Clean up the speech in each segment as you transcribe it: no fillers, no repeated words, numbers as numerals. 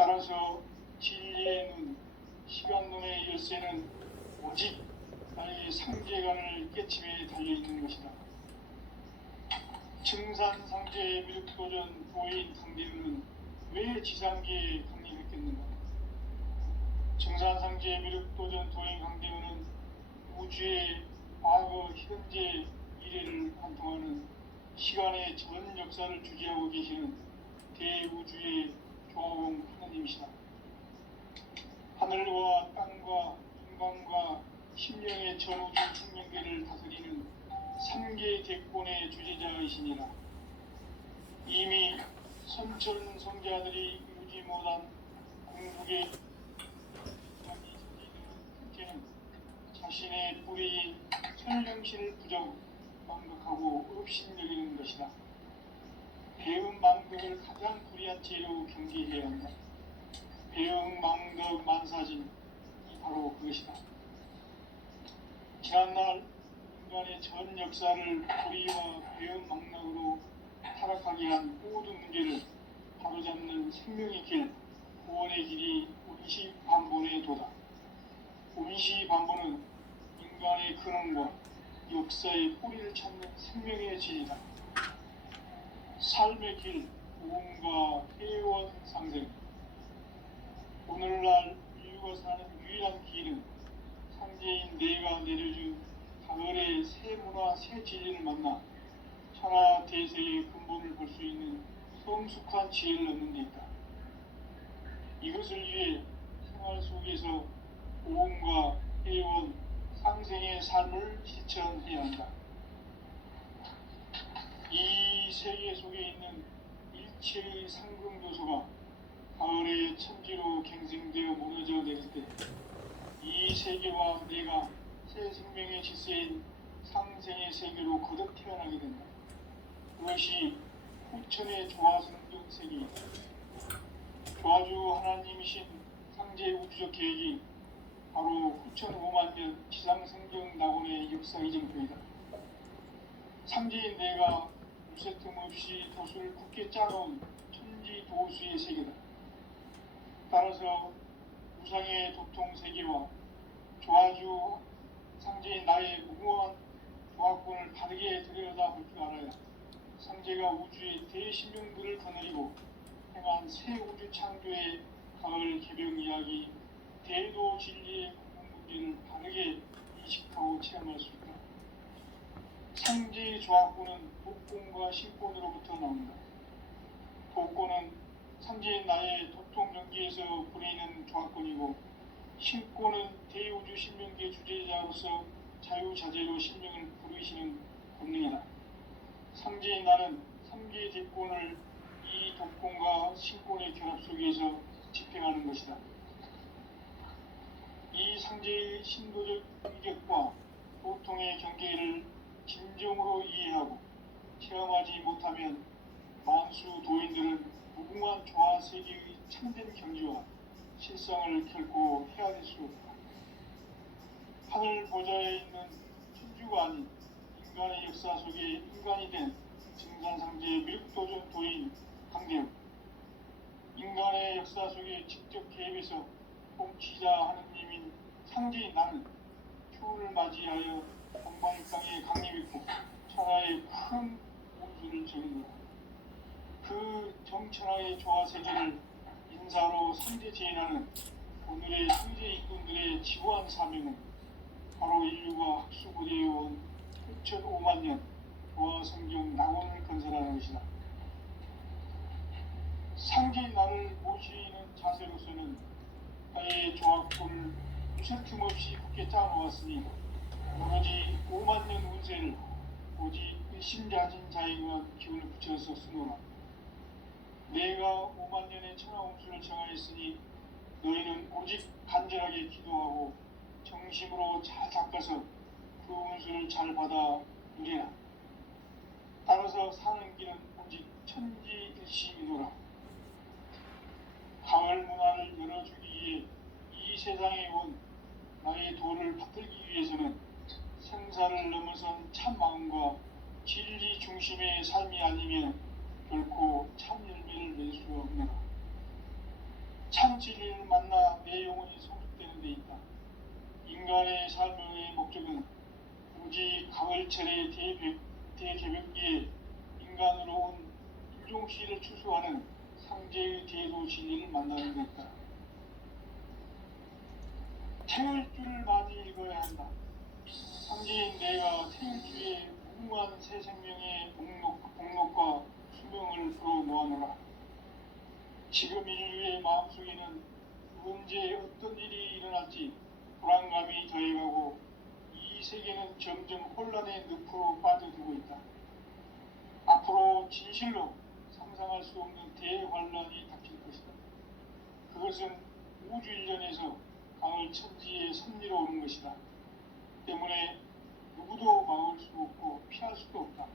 따라서 진리의 눈, 시간론의 열쇠는 오직 나의 상계관을 깨침에 달려있는 것이다. 증산상제의 미륵도전 도인 강대우는 왜 지상계에 강림했겠는가? 증산상제의 미륵도전 도인 강대우는 우주의 과거, 현재, 미래를 관통하는 시간의 전 역사를 주재하고 계시는 대우주의 조화공 하나님이시다. 하늘과 땅과 인간과 심령의 전우주 생명계를 다스리는 3개 대권의 주제자이시니라. 이미 선천 성자들이 이루지 못한 궁극의 첫째는 자신의 뿌리인 설령신을 부정 망극하고 업신여기는 것이다. 배음 망극을 가장 불의한 죄로 경계해야 한다. 배음 망덕 만사진이 바로 그것이다. 지난날 인간의 전 역사를 불의와 배음 망락으로 타락하게 한 모든 문제를 바로잡는 생명의 길, 구원의 길이 운시반본의 도다. 운시반본은 인간의 근원과 역사의 뿌리를 찾는 생명의 진이다. 삶의 길, 구원과 회원 상생. 오늘날 인류가 사는 유일한 길은 상제인 내가 내려준 가을의 새 문화, 새 진리를 만나 천하 대세의 근본을 볼 수 있는 성숙한 지혜를 얻는 데 있다. 이것을 위해 생활 속에서 보험과 회원, 상생의 삶을 실천해야 한다. 이 세계 속에 있는 일체의 상승도소가 가을의 천지로 갱생되어 무너져 내릴 때 이 세계와 내가 새 생명의 질서인 상생의 세계로 거듭 태어나게 된다. 그것이 후천의 조화성경 세계이다. 조화주 하나님이신 상제 우주적 계획이 바로 후천 5만 년 지상성경 낙원의 역사 이정표이다. 상제인 내가 무쇠 틈 없이 도수를 굳게 짜놓은 천지 도수의 세계다. 따라서 우상의 도통 세계와 조화주 상제인 나의 무궁한 조화권을 바르게 들여다볼 줄 알아야 상제가 우주의 대신명들을 거느리고 행한 새 우주 창조의 가을 개병 이야기, 대도 진리의 궁극 문제를 바르게 인식하고 체험할 수 있다. 상제의 조화권은 독권과 신권으로부터 나온다. 독권은 상제인 나의 도통 연기에서 부리는 조화권이고, 신권은 대우주 신명계 주제자로서 자유자재로 신명을 부르시는 본능이다. 상제인 나는 3개의 대권을 이 독권과 신권의 결합 속에서 집행하는 것이다. 이 상제의 신도적 위격과 도통의 경계를 진정으로 이해하고 체험하지 못하면 만수 도인들은 무궁한 조화세계의 참된 경지와 실상을 결코 헤아릴 수 없다. 하늘 보좌에 있는 천주가 아닌 인간의 역사 속에 인간이 된 증산상제의 미륵도전 도인 강대우. 인간의 역사 속에 직접 개입해서 통치자 하느님인 상제인 나는 초를 맞이하여 동방 땅에 강림했고 천하의 큰 운수를 저린다. 그 정천하의 조화세계를 인사로 상제 제인하는 오늘의 상제 일꾼들의 지구한 사명은 바로 인류가 학수고대해온 6,5만 년 조화성경 낙원을 건설하는 것이다. 상제인 나를 모시는 자세로서는 나의 조화권을 무쇠 틈 없이 굳게 짜놓았으니 오로지 5만 년 운세를 오직 일심자진 자에게만 기운을 붙여서 쓰노라. 내가 5만 년의 천하 운수를 정하였으니 너희는 오직 간절하게 기도하고 정심으로 잘 닦아서 그 운수를 잘 받아 누리라. 따라서 사는 길은 오직 천지일심이노라. 가을 문화를 열어주기 위해 이 세상에 온 나의 도를 받들기 위해서는 생사를 넘어선 참 마음과 진리 중심의 삶이 아니면 결코 참 열매를 낼 수 없느라. 진리를 만나 내 영혼이 성숙되는 데 있다. 인간의 삶의 목적은 오직 가을철의 대개벽기에 인간으로 온 인종시를 추수하는 상제의 대도 진리를 만나는 것이다. 태울 줄을 많이 읽어야 한다. 상제인 내가 태울 주에 무궁한 새 생명의 복록과 수명을 불어모아노라. 지금 인류의 마음속에는 언제 어떤 일이 일어날지 불안감이 더해가고 이 세계는 점점 혼란의 늪으로 빠져들고 있다. 앞으로 진실로 상상할 수 없는 대환란이 닥칠 것이다. 그것은 우주 일련에서 가을 천지의 섭리로 오는 것이다. 때문에 누구도 막을 수 없고 피할 수도 없다.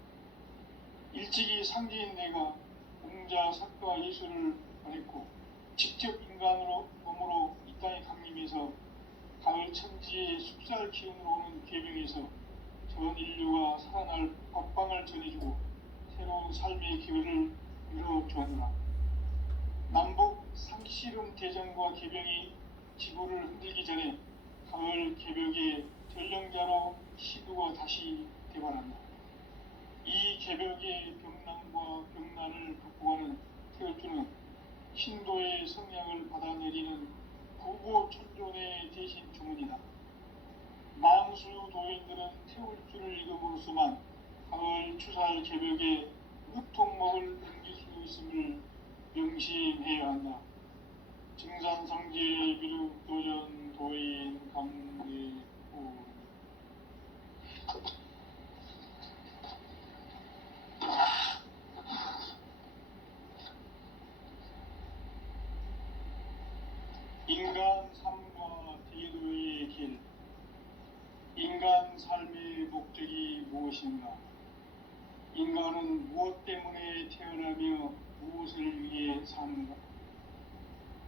일찍이 상제인 내가 공자, 석가, 예수를 보냈고 직접 인간으로 몸으로 이 땅에 강림해서 가을 천지의 숲살 기운으로 오는 계명에서 전 인류가 살아날 법방을 전해주고 새로운 삶의 기회를 열어주었노라. 남북 상씨름 대전과 개병이 지구를 흔들기 전에 가을 개벽의 전령자로 시두가 다시 개발한다. 이 개벽의 병난과 병난을 극복하는 태어주는 신도의 성향을 받아내리는 구고천존의 대신 주문이다. 망수 도인들은 태울 줄을 읽음으로써만 가을 추살 개벽의 으통목을 넘길 수 있음을 명심해야 한다. 증산상제 비륙 도전 도인 강대우. 인간 삶과 대도의 길. 인간 삶의 목적이 무엇인가? 인간은 무엇 때문에 태어나며 무엇을 위해 사는가?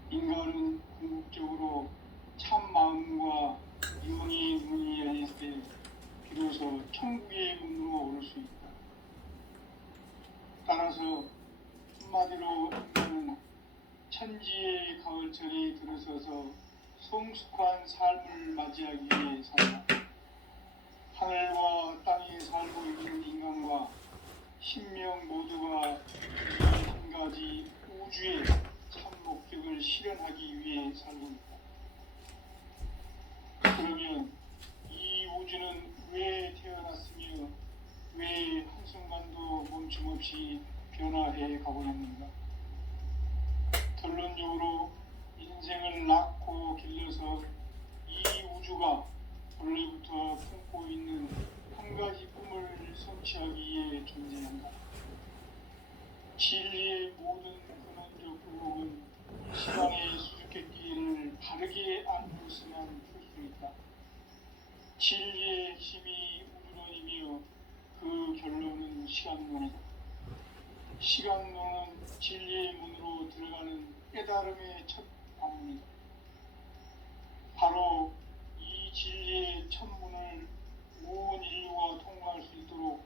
인간은 궁극적으로 참 마음과 영의 문이 열릴 때 비로소 천국의 문으로 오를 수 있다. 따라서 한마디로 인간은 천지의 가을철에 들어서서 성숙한 삶을 맞이하기 위해 산다. 하늘과 땅에 살고 있는 인간과 신명 모두가 이 한 가지 우주의 참 목적을 실현하기 위해 살고 있다. 그러면 이 우주는 왜 태어났으며 왜 한순간도 멈춤없이 변화해 가고 있는가? 결론적으로 인생을 낳고 길러서 이 우주가 원래부터 품고 있는 한 가지 꿈을 성취하기 위해 존재한다. 진리의 모든 근원적 의혹은 시간의 수수께끼를 바르게 알고 있으면 풀 수 있다. 진리의 핵심이 우주론이며 그 결론은 시간론이다. 시간론은 진리의 문으로 들어가는 깨달음의 첫 관문이다. 바로 이 진리의 첫 문을 온 인류가 통과할 수 있도록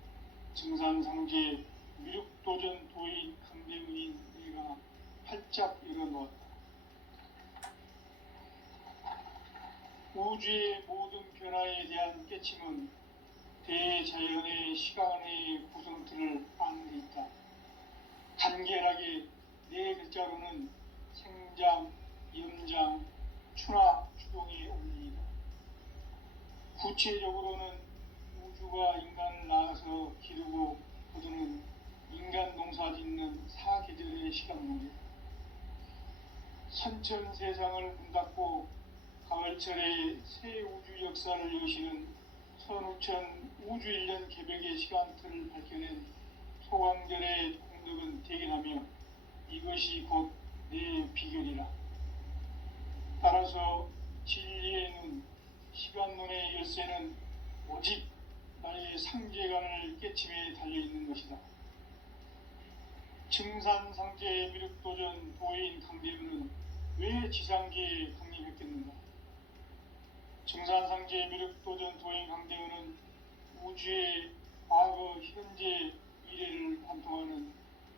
증산상제 미륵도전 도인 강대문인 내가 활짝 열어놓았다. 우주의 모든 변화에 대한 깨침은 대자연의 시간의 구성틀을 아는 데 있다. 간결하게 네 글자로는 생장, 염장, 추나 추동의 원리이다. 구체적으로는 우주가 인간을 낳아서 기르고 거두는 인간 농사 짓는 사계절의 시간문이다. 선천 세상을 문 닫고 가을철에 새 우주 역사를 여시는 선우천 우주일년 개벽의 시간틀을 밝혀낸 소광절의 공덕은 대견하며 이것이 곧 내 비결이라. 따라서 진리의 눈, 시간론의 열쇠는 오직 나의 상제관을 깨침에 달려있는 것이다. 증산상제 미륵도전 도인 강대우는 왜 지상계에 강림했겠는가? 증산상제 미륵도전 도인 강대우는 우주의 과거, 현재, 미래를 관통하는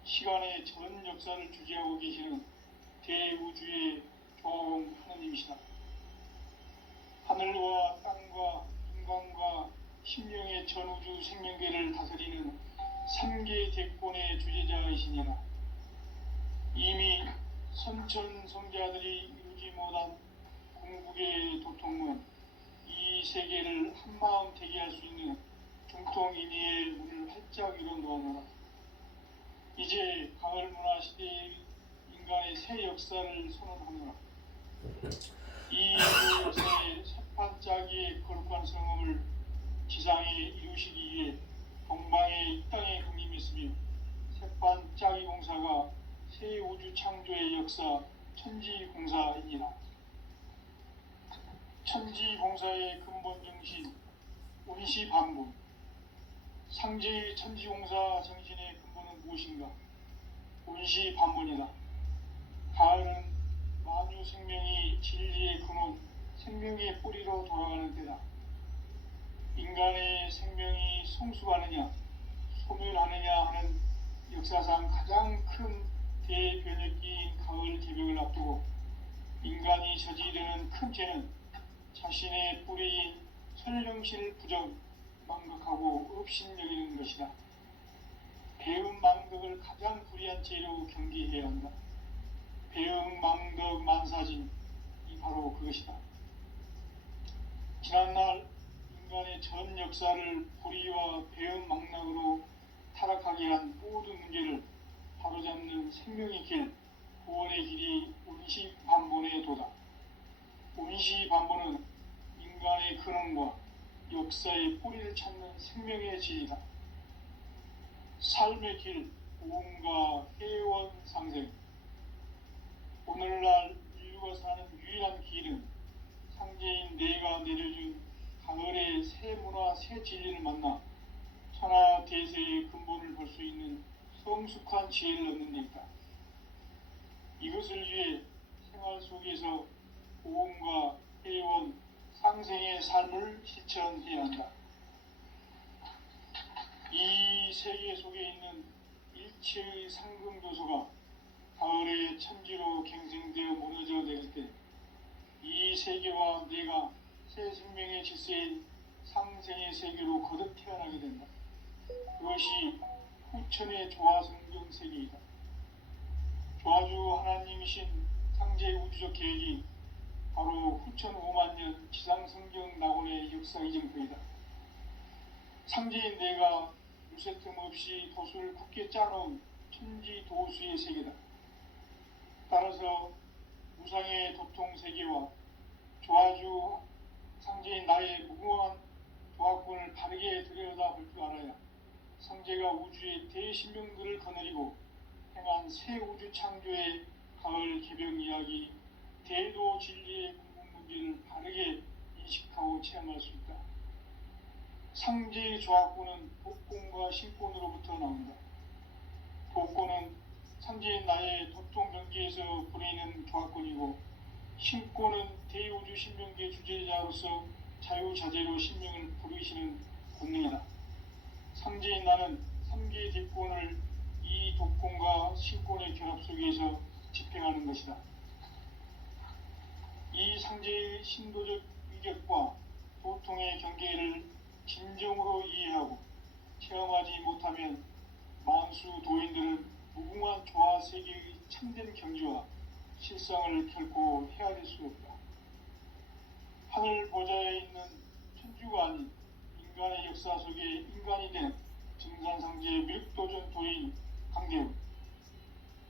시간의 전 역사를 주재하고 계시는 대우주의 조화로운 하느님이시다. 하늘과 땅과 인간과 심령의 전우주 생명계를 다스리는 삼계 대권의 주제자이시니라. 이미 선천성자들이 이루지 못한 궁극의 도통은 이 세계를 한마음 되게 할 수 있는 중통인의의 문을 활짝 열어놓아노라. 이제 가을 문화 시대의 인간의 새 역사를 선언하노라. 이 역사의 새판짜기의 거룩한 성음을 지상에 이루시기 위해 동방에 이 땅에 강림했으며 새판짜기 공사가 새 우주 창조의 역사 천지공사이니라. 천지공사의 근본 정신 온시반분. 상제의 천지공사 정신의 근본은 무엇인가? 온시반분이다. 가을은 만유 생명이 진리의 근원, 생명의 뿌리로 돌아가는 때다. 인간의 생명이 성숙하느냐, 소멸하느냐 하는 역사상 가장 큰 대변혁기인 가을 개벽을 앞두고 인간이 저지르는 큰 죄는 자신의 뿌리인 설령신을 부정, 망각하고 업신여기는 것이다. 배음 망덕을 가장 불의한 죄로 경계해야 한다. 배음 망덕 만사진이 바로 그것이다. 지난날 인간의 전 역사를 불의와 배음 망락으로 타락하게 한 모든 문제를 바로잡는 생명의 길, 구원의 길이 온시반본의 도다. 온시반본은 인간의 근원과 역사의 뿌리를 찾는 생명의 질이다. 삶의 길, 보험과 회원 상생. 오늘날 인류가 사는 유일한 길은 상제인 내가 내려준 가을의 새 문화, 새 진리를 만나 천하 대세의 근본을 볼 수 있는 성숙한 지혜를 얻는 데 있다. 이것을 위해 생활 속에서 보험과 회원, 상생의 삶을 실천해야 한다. 이 세계 속에 있는 일체의 상금교소가 가을의 천지로 갱생되어 무너져 내릴 때 이 세계와 내가 새 생명의 질서인 상생의 세계로 거듭 태어나게 된다. 그것이 후천의 조화성경 세계이다. 조화주 하나님이신 상제의 우주적 계획이 바로 후천 5만 년 지상성경 낙원의 역사 이정표이다. 상제인 내가 무쇠틈 없이 도수를 굳게 짜놓은 천지 도수의 세계다. 따라서 무상의 도통 세계와 조화주 상제인 나의 무궁한 조화권을 바르게 들여다볼 줄 알아야 상제가 우주의 대신명들을 거느리고 행한 새 우주 창조의 가을 개벽 이야기, 대도 진리의 궁극 문제를 바르게 인식하고 체험할 수 있다. 상제의 조화권은 복권과 신권으로부터 나온다. 복권은 상제인 나의 도통 경계에서 부리는 조화권이고, 신권은 대우주 신명계 주제자로서 자유자재로 신명을 부르시는 권능이다. 상제인 나는 3개의 대권을 이 도권과 신권의 결합 속에서 집행하는 것이다. 이 상제의 신도적 위격과 도통의 경계를 진정으로 이해하고 체험하지 못하면 만수 도인들은 무궁한 조화 세계의 참된 경지와 실상을 결코 헤아릴 수 없다. 하늘 보좌에 있는 천주가 아닌 인간의 역사 속에 인간이 된 증산상제의 밀도전 도인 강대우,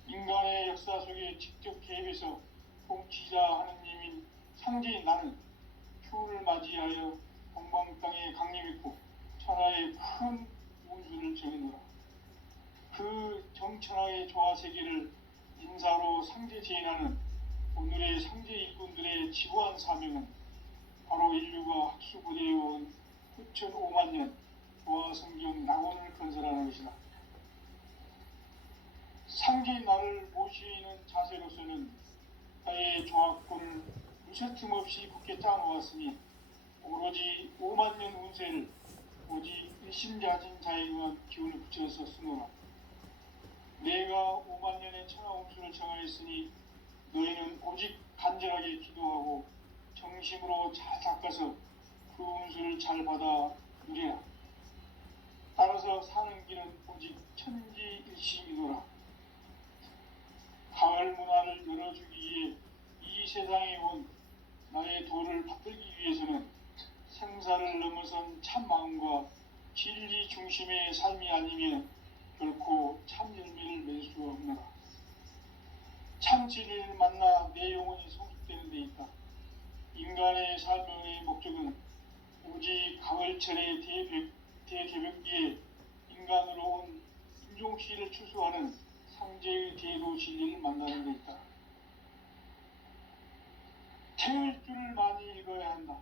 인간의 역사 속에 직접 개입해서 통치자 하느님인 상제인 나는 휴를 맞이하여 동방 땅에 강림했고 천하의 큰 운수를 정해놓으라. 그 정천하의 조화 세계를 인사로 상제 제인하는 오늘의 상제 일꾼들의 지구한 사명은 바로 인류가 학수고대해온 후천 5만 년 조화 성경 낙원을 건설하는 것이다. 상제인 나를 모시는 자세로서는 나의 조화권을 무쇠틈 없이 굳게 짜놓았으니 오로지 5만 년 운세를 오직 일심자진 자에 의한 기운을 붙여서 쓰노라. 내가 5만 년의 천하 운수를 정하였으니 너희는 오직 간절하게 기도하고 정심으로 잘 닦아서 그 운수를 잘 받아 누리라. 따라서 사는 길은 오직 천지일심이노라. 가을 문화를 열어주기 위해 이 세상에 온 나의 도를 받들기 위해서는 생사를 넘어선 참 마음과 진리 중심의 삶이 아니면 결코 참 열매를 맺을 수 없노라. 참 진리를 만나 내 영혼이 성숙되는 데 있다. 인간의 삶의 목적은 오직 가을철의 대개벽기에 인간으로 온 인종시를 추수하는 상제의 대도 진리를 만나는 데 있다. 태을주를 많이 읽어야 한다.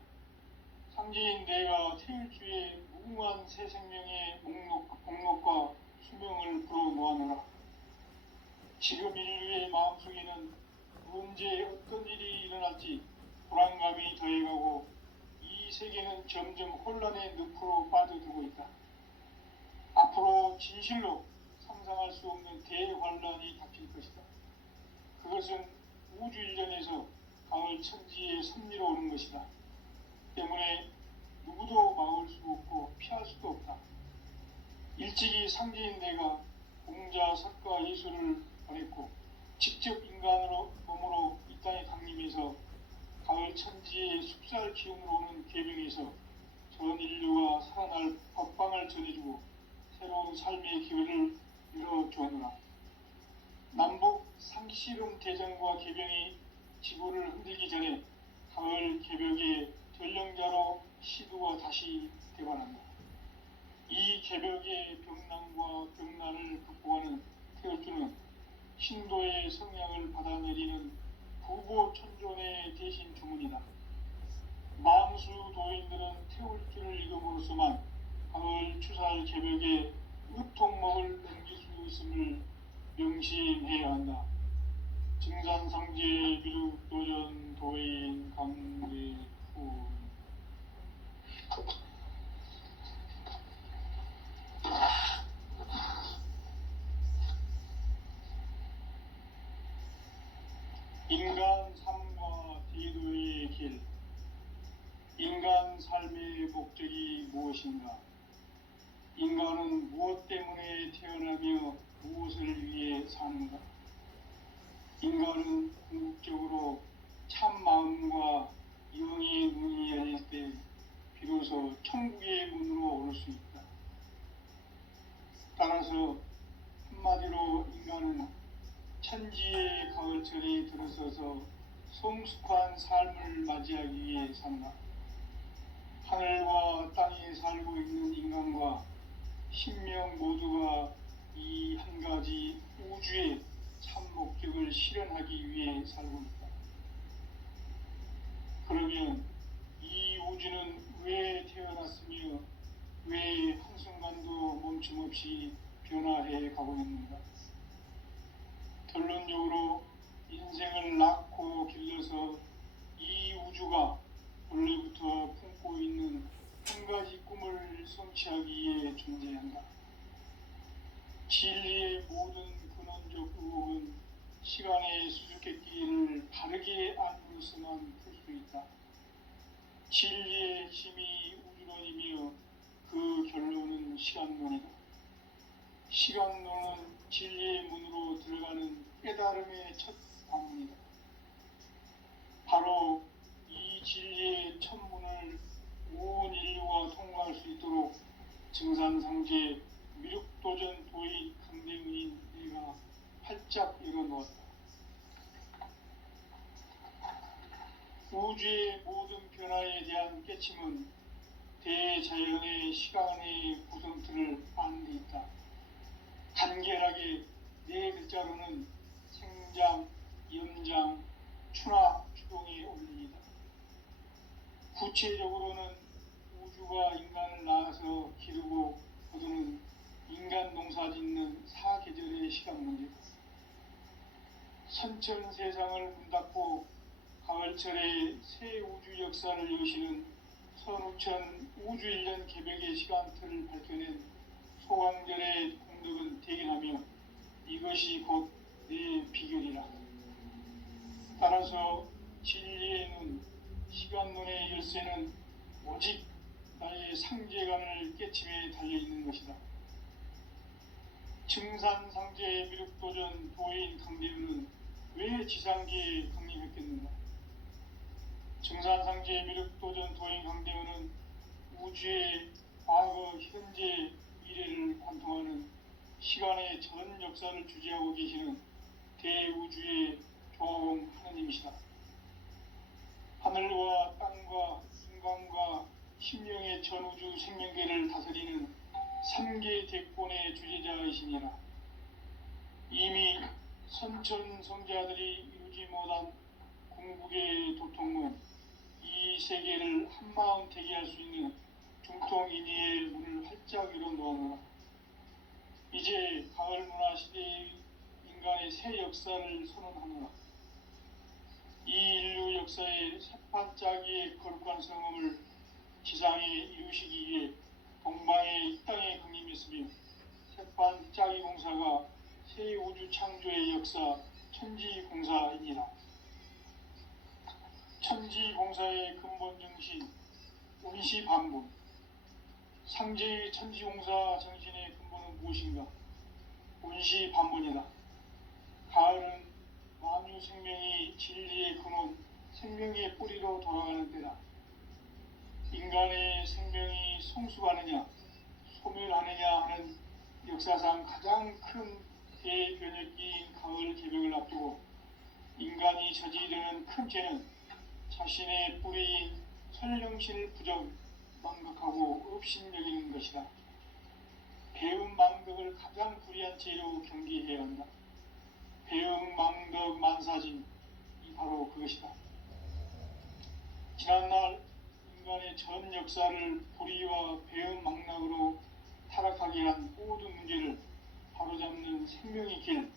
상제인 내가 태을주의 무궁한 새 생명의 목록과 수명을 불어놓아노라. 지금 인류의 마음속에는 언제 어떤 일이 일어날지 불안감이 더해가고 이 세계는 점점 혼란의 늪으로 빠져들고 있다. 앞으로 진실로 상상할 수 없는 대환란이 닥칠 것이다. 그것은 우주 일전에서 가을 천지에 섭리로 오는 것이다. 때문에 누구도 막을 수 없고 피할 수도 없다. 일찍이 상제인 내가 공자, 석가, 예수를 보냈고 직접 인간으로 몸으로 이 땅에 강림해서 가을 천지의 숲살 기운으로 오는 계명에서 전 인류가 살아날 법방을 전해주고 새로운 삶의 기회를 열어주었노라. 남북 상씨름 대전과 계병이 지구를 흔들기 전에 가을 개벽의 전령자로 시두가 다시 되관한다. 이 개벽의 병난과 병난을 극복하는 태을주는 신도의 성향을 받아내리는 부고천존의 대신 주문이다. 망수 도인들은 태울주를 읽음으로써만 가을 추살 개벽에 으통목을 넘길 수 있음을 명심해야 한다. 증산상제 미륵도전 도인 강대훈. 인간 삶과 대도의 길. 인간 삶의 목적이 무엇인가? 인간은 무엇 때문에 태어나며 무엇을 위해 사는가? 인간은 궁극적으로 참 마음과 영의 문이 열릴 때 비로소 천국의 문으로 오를 수 있다. 따라서 한마디로 인간은 천지의 가을철에 들어서서 성숙한 삶을 맞이하기 위해 산다. 하늘과 땅에 살고 있는 인간과 신명 모두가 이 한 가지 우주의 참 목적을 실현하기 위해 살고 있다. 그러면 이 우주는 왜 태어났으며 왜 한순간도 멈춤없이 변화해 가고 있는가? 결론적으로 인생을 낳고 길러서 이 우주가 원래부터 품고 있는 한 가지 꿈을 성취하기 위해 존재한다. 진리의 모든 근원적 의혹은 시간의 수수께끼를 바르게 알고서만 풀 수 있다. 진리의 힘이 우주론이며 그 결론은 시간론이다. 시간론은 진리의 문으로 들어가는 깨달음의 첫 관문이다. 바로 이 진리의 첫 문을 온 인류가 통과할 수 있도록 증산상제 미륵도전 도인 강대문인 내가 활짝 열어놓았다. 우주의 모든 변화에 대한 깨침은 대자연의 시간의 구성틀을 아는 데 있다. 간결하게 네 글자로는 생장, 염장, 추나, 추동이 올립니다. 구체적으로는 우주가 인간을 낳아서 기르고 거두는 인간 농사 짓는 사계절의 시간 문제다. 선천 세상을 문 닫고 가을철에 새 우주 역사를 여시는 선우천 우주 1년 개벽의 시간틀을 밝혀낸 소강절의 공덕은 대견하며 이것이 곧 내 비결이라. 따라서 진리의 눈, 시간 눈의 열쇠는 오직 나의 상제관을 깨침에 달려있는 것이다. 증산상제 미륵도전 도인 강대우는 왜 지상계에 강림했겠는가? 증산상제 미륵도전 도인 강대우는 우주의 과거, 현재, 미래를 관통하는 시간의 전 역사를 주재하고 계시는 대우주의 조화공 하느님이시다. 하늘과 땅과 인간과 심령의 전우주 생명계를 다스리는 삼계 대권의 주제자이시니라. 이미 선천성자들이 이루지 못한 궁극의 도통문, 이 세계를 한마음 되게 할 수 있는 중통인의의 문을 활짝 열어놓아노라. 이제 가을 문화 시대의 인간의 새 역사를 선언하노라. 이 인류 역사의 새반짝이의 거룩한 성음을 지상에 이루시기 위해 동방의 이 땅에 강림했으며 새반짝이 공사가 새 우주 창조의 역사 천지공사이니라. 천지공사의 근본 정신 운시반분. 상제의 천지공사 정신의 근본은 무엇인가? 운시반분이다. 가을은 만유 생명이 진리의 근원, 생명의 뿌리로 돌아가는 때다. 인간의 생명이 성숙하느냐, 소멸하느냐 하는 역사상 가장 큰 대변혁기인 가을 개벽을 앞두고 인간이 저지르는 큰 죄는 자신의 뿌리인 설령신을 부정, 망각하고 업신여기는 것이다. 배음 망덕을 가장 불의한 죄로 경계해야 한다. 배음 망덕 만사진이 바로 그것이다. 지난날 인간의 전 역사를 불의와 배음 망락으로 타락하게 한 모든 문제를 바로잡는 생명의 길,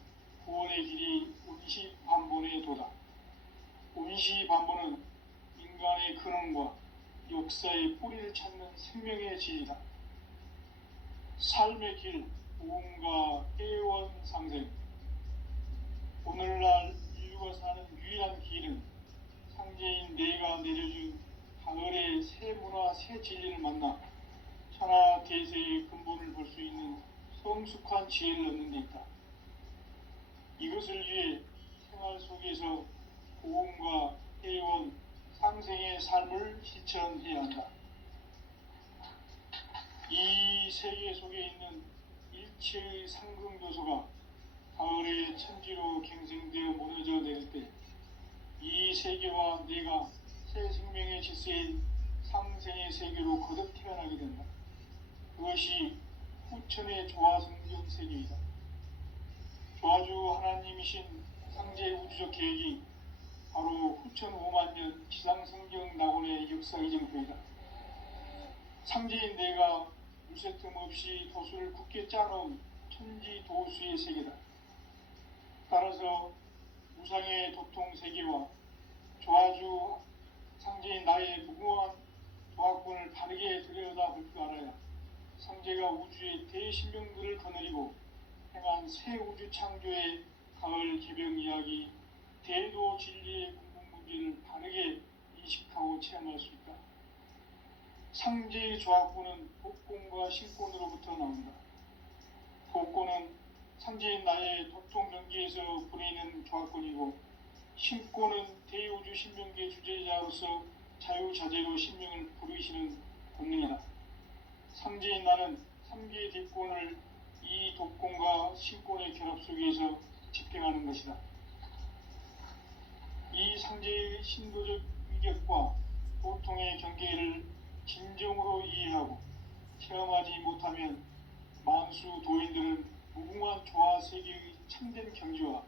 구원의 길이 운시반본의 도다. 운시반본은 인간의 근원과 역사의 뿌리를 찾는 생명의 질이다. 삶의 길, 보험과 애원상생. 오늘날 인류가 사는 유일한 길은 상제인 내가 내려준 가을의 새 문화, 새 진리를 만나 천하 대세의 근본을 볼 수 있는 성숙한 지혜를 얻는 데 있다. 이것을 위해 생활 속에서 보험과 애원, 상생의 삶을 실천해야 한다. 이 세계 속에 있는 일체의 상승 요소가 가을의 천지로 갱생되어 무너져 내릴 때 이 세계와 내가 새 생명의 질서인 상생의 세계로 거듭 태어나게 된다. 그것이 후천의 조화성경 세계이다. 조화주 하나님이신 상제 우주적 계획이 바로 후천 5만년 지상성경 낙원의 역사 이정표이다. 상제인 내가 물새틈 없이 도수를 굳게 짜놓은 천지 도수의 세계다. 따라서 무상의 도통 세계와 조화주 상제인 나의 무궁한 조화권을 바르게 들여다볼 줄 알아야 상제가 우주의 대신명들을 거느리고 행한 새 우주 창조의 가을 개벽 이야기, 대도 진리의 궁극 문제를 바르게 인식하고 체험할 수 있다. 상제의 조화권은 복권과 신권으로부터 나온다. 복권은 상제인 나의 도통 경계에서 부리는 조화권이고, 신권은 대우주 신명계 주제자로서 자유자재로 신명을 부르시는 권능이다. 상제인 나는 3개의 대권을 이 독권과 신권의 결합 속에서 집행하는 것이다. 이 상제의 신도적 위격과 도통의 경계를 진정으로 이해하고 체험하지 못하면 만수 도인들은 무궁한 조화 세계의 참된 경지와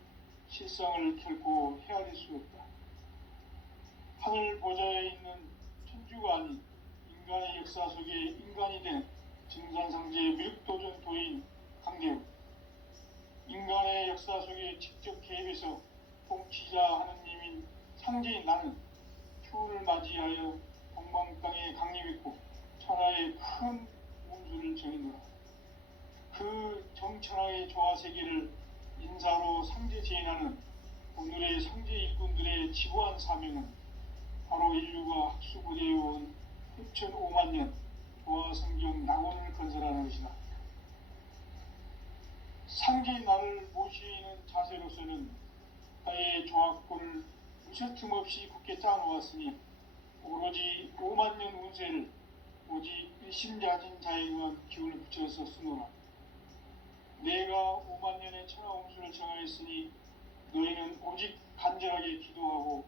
실상을 결코 헤아릴 수 없다. 하늘 보좌에 있는 천주가 아닌 인간의 역사 속에 인간이 된 증산상제 미륵도전 도인 강대우. 인간의 역사 속에 직접 개입해서 통치자 하느님인 상제인 나는 휴를 맞이하여 동방 땅에 강림했고 천하의 큰 운수를 정했노라. 그 정천하의 조화 세계를 인사로 상제 제인하는 오늘의 상제 일꾼들의 지고한 사명은 바로 인류가 학수고대해온 흡천 5만 년 조화성경 낙원을 건설하는 것이다. 상제의 나를 모시는 자세로서는 나의 조합권을 무쇠틈 없이 굳게 짜놓았으니 오로지 5만 년 운세를 오직 일심자진 자에만 기운을 붙여서 쓰노라. 내가 5만 년의 천하 운수를 정하였으니 너희는 오직 간절하게 기도하고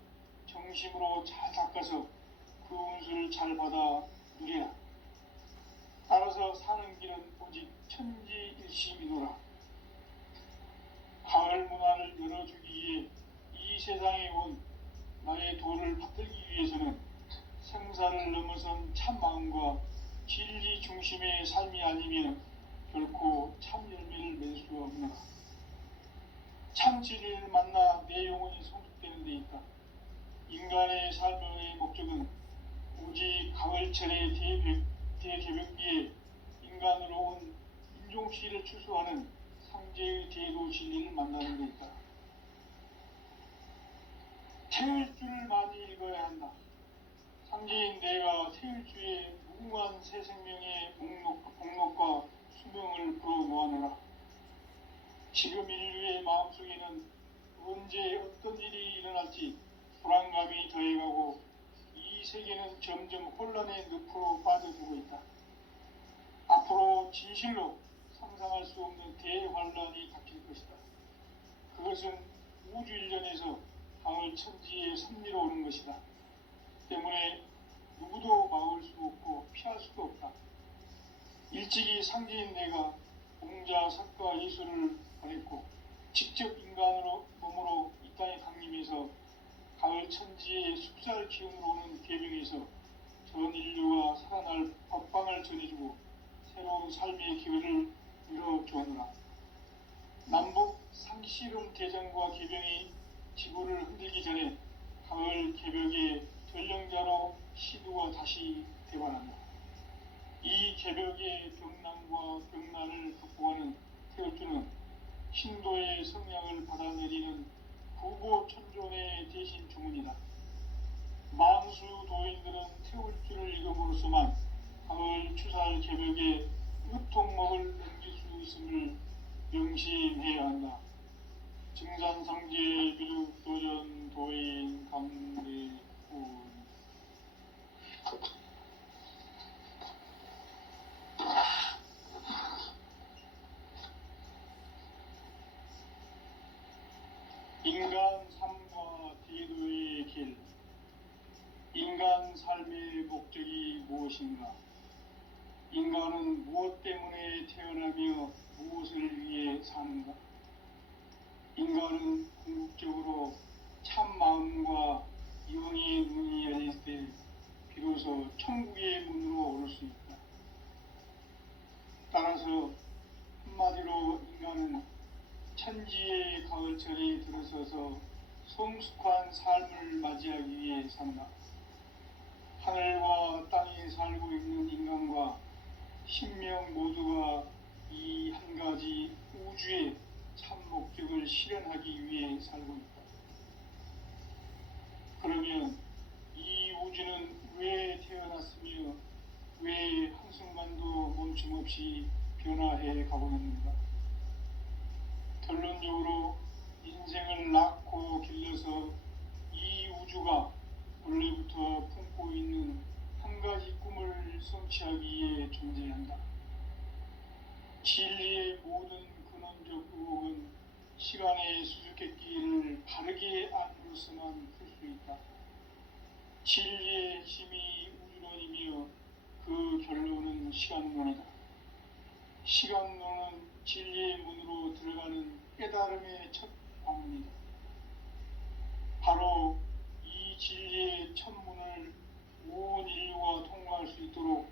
정심으로 잘 닦아서 그 운수를 잘 받아 누리라. 따라서 사는 길은 오직 천지일심이노라. 가을 문화를 열어주기 위해 이 세상에 온 나의 도를 받들기 위해서는 생사를 넘어선 참 마음과 진리 중심의 삶이 아니면 결코 참 열매를 맺을 수 없노라. 참 진리를 만나 내 영혼이 성숙되는 데 있다. 인간의 삶의 목적은 오직 가을철의 대개벽기에 인간으로 온 인종시를 추수하는 상제의 제도 진리를 만나는 데 있다. 태을주를 많이 읽어야 한다. 상제인 내가 태을주의 무궁한 새 생명의 목록과 수명을 불어놓아노라. 지금 인류의 마음속에는 언제 어떤 일이 일어날지 불안감이 더해가고 이 세계는 점점 혼란의 늪으로 빠져들고 있다. 앞으로 진실로 상상할 수 없는 대환란이 닥칠 것이다. 그것은 우주 일련에서 가을 천지의 섭리로 오는 것이다. 때문에 누구도 막을 수 없고 피할 수도 없다. 일찍이 상제인 내가 공자, 석가, 예술을 보냈고 직접 인간으로 몸으로 이 땅에 강림해서 가을 천지의 숲살 기운으로 오는 계명에서 전 인류가 살아날 법방을 전해주고 새로운 삶의 기회를 열어주었노라. 남북 상씨름 대전과 계병이 지구를 흔들기 전에 가을 개벽의 전령자로 시두가 다시 대관한다. 이 개벽의 병난과 병난을 극복하는 태울주는 신도의 성량을 받아내리는 구보천존의 대신 주문이다. 만수 도인들은 태울주를 읽음으로써만 가을 추살 개벽의 으통목을 넘길 수 있음을 명심해야 한다. 증산상제 비륵도전 도인 감대군. 인간 삶과 제도의 길. 인간 삶의 목적이 무엇인가? 인간은 무엇 때문에 태어나며 무엇을 위해 사는가? 인간은 궁극적으로 참 마음과 영의 문이 열릴 때 비로소 천국의 문으로 오를 수 있다. 따라서 한마디로 인간은 천지의 가을철에 들어서서 성숙한 삶을 맞이하기 위해 산다. 하늘과 땅에 살고 있는 인간과 신명 모두가 이 한 가지 우주의 참 목적을 실현하기 위해 살고 있다. 그러면 이 우주는 왜 태어났으며 왜 한순간도 멈춤없이 변화해 가고 있는가? 결론적으로 인생을 낳고 길러서 이 우주가 원래부터 품고 있는 한 가지 꿈을 성취하기 위해 존재한다. 진리의 모든 근원적 의혹은 시간의 수수께끼를 바르게 안으로서만 풀 수 있다. 진리의 힘이 우주론이며 그 결론은 시간론이다. 시간론은 진리의 문으로 들어가는 깨달음의 첫 방문이다. 바로 이 진리의 첫 문을 온 인류가 통과할 수 있도록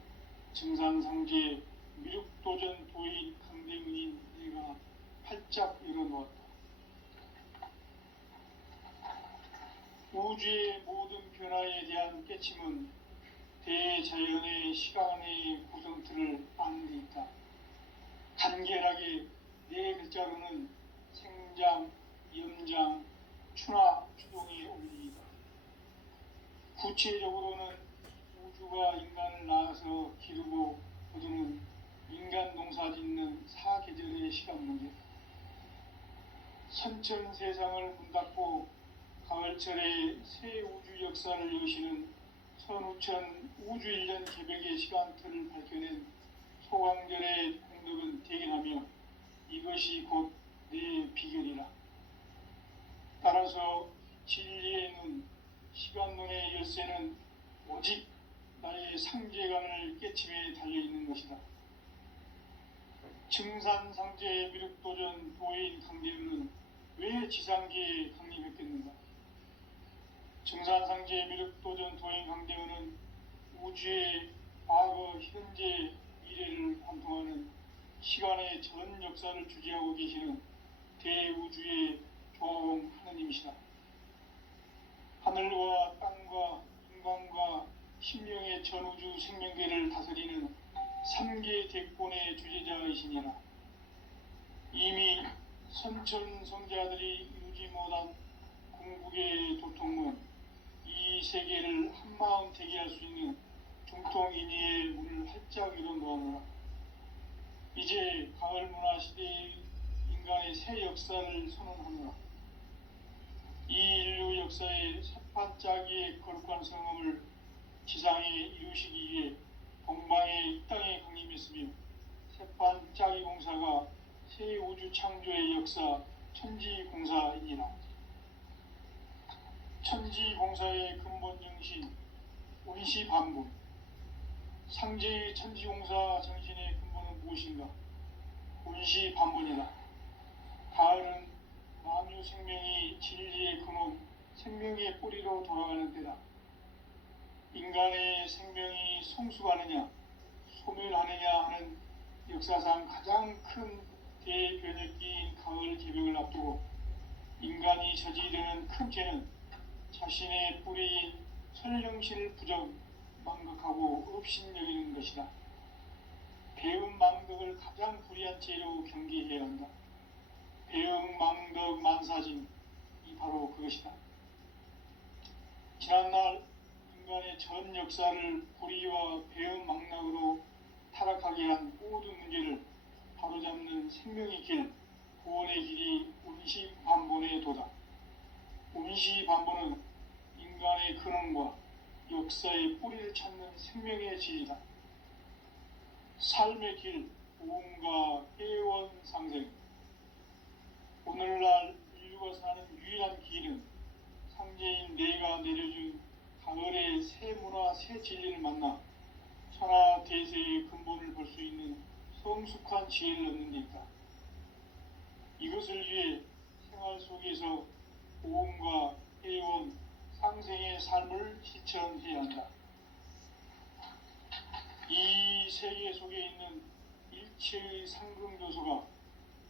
증산상제 미륵도전 도인 강대문인 내가 활짝 열어놓았다. 우주의 모든 변화에 대한 깨침은 대자연의 시간의 구성틀을 아는 데 있다. 간결하게 네 글자로는 생장, 염장, 추나 추동의 원리이다. 구체적으로는 우주가 인간을 낳아서 기르고 거두는 인간 농사 짓는 사계절의 시간 문제, 선천 세상을 문 닫고 가을철에 새 우주 역사를 여시는 선우천 우주 1년 개벽의 시간틀을 밝혀낸 소강절의 공덕은 대견하며 이것이 곧 내 비결이라. 따라서 진리의 눈, 시간론의 열쇠는 오직 나의 상제관을 깨침에 달려있는 것이다. 증산상제 미륵도전 도인 강대은은 왜 지상계에 강림했겠는가? 증산상제 미륵도전 도인 강대은은 우주의 과거, 현재, 미래를 관통하는 시간의 전 역사를 주재하고 계시는 대우주의 조화원 하느님이시다. 하늘과 땅과 인간과 신명의 전우주 생명계를 다스리는 3계 대권의 주제자이시니라. 이미 선천성자들이 이루지 못한 궁극의 도통은 이 세계를 한마음 되게 할 수 있는 중통인의의 문을 활짝 열어놓아노라. 이제 가을 문화 시대의 인간의 새 역사를 선언하노라. 이 인류 역사의 새판짜기의 거룩한 성음을 지상에 이루시기 위해 동방의 이 땅에 강림했으며 새판짜기 공사가 새 우주 창조의 역사 천지공사이니라. 천지공사의 근본 정신 운시반분, 상제의 천지공사 정신의 근본은 무엇인가? 운시반분이다. 가을은 만유 생명이 진리의 근원, 생명의 뿌리로 돌아가는 때다. 인간의 생명이 성숙하느냐, 소멸하느냐 하는 역사상 가장 큰 대변혁기인 가을 개벽을 앞두고 인간이 저지르는 큰 죄는 자신의 뿌리인 설령신을 부정, 망극하고 업신여기는 것이다. 배음 망덕을 가장 불의한 죄로 경계해야 한다. 배음 망덕 만사진, 이 바로 그것이다. 지난날 인간의 전 역사를 불의와 배음 망락으로 타락하게 한 모든 문제를 바로잡는 생명의 길, 구원의 길이 운시반본의 도다. 운시반본은 인간의 근원과 역사의 뿌리를 찾는 생명의 질이다. 삶의 길, 보험과 회원 상생. 오늘날 인류가 사는 유일한 길은 상제인 내가 내려준 가을의 새 문화, 새 진리를 만나 천하 대세의 근본을 볼 수 있는 성숙한 지혜를 얻는 데 있다. 이것을 위해 생활 속에서 보험과 회원, 상생의 삶을 실천해야 한다. 이 세계 속에 있는 일체의 상승조소가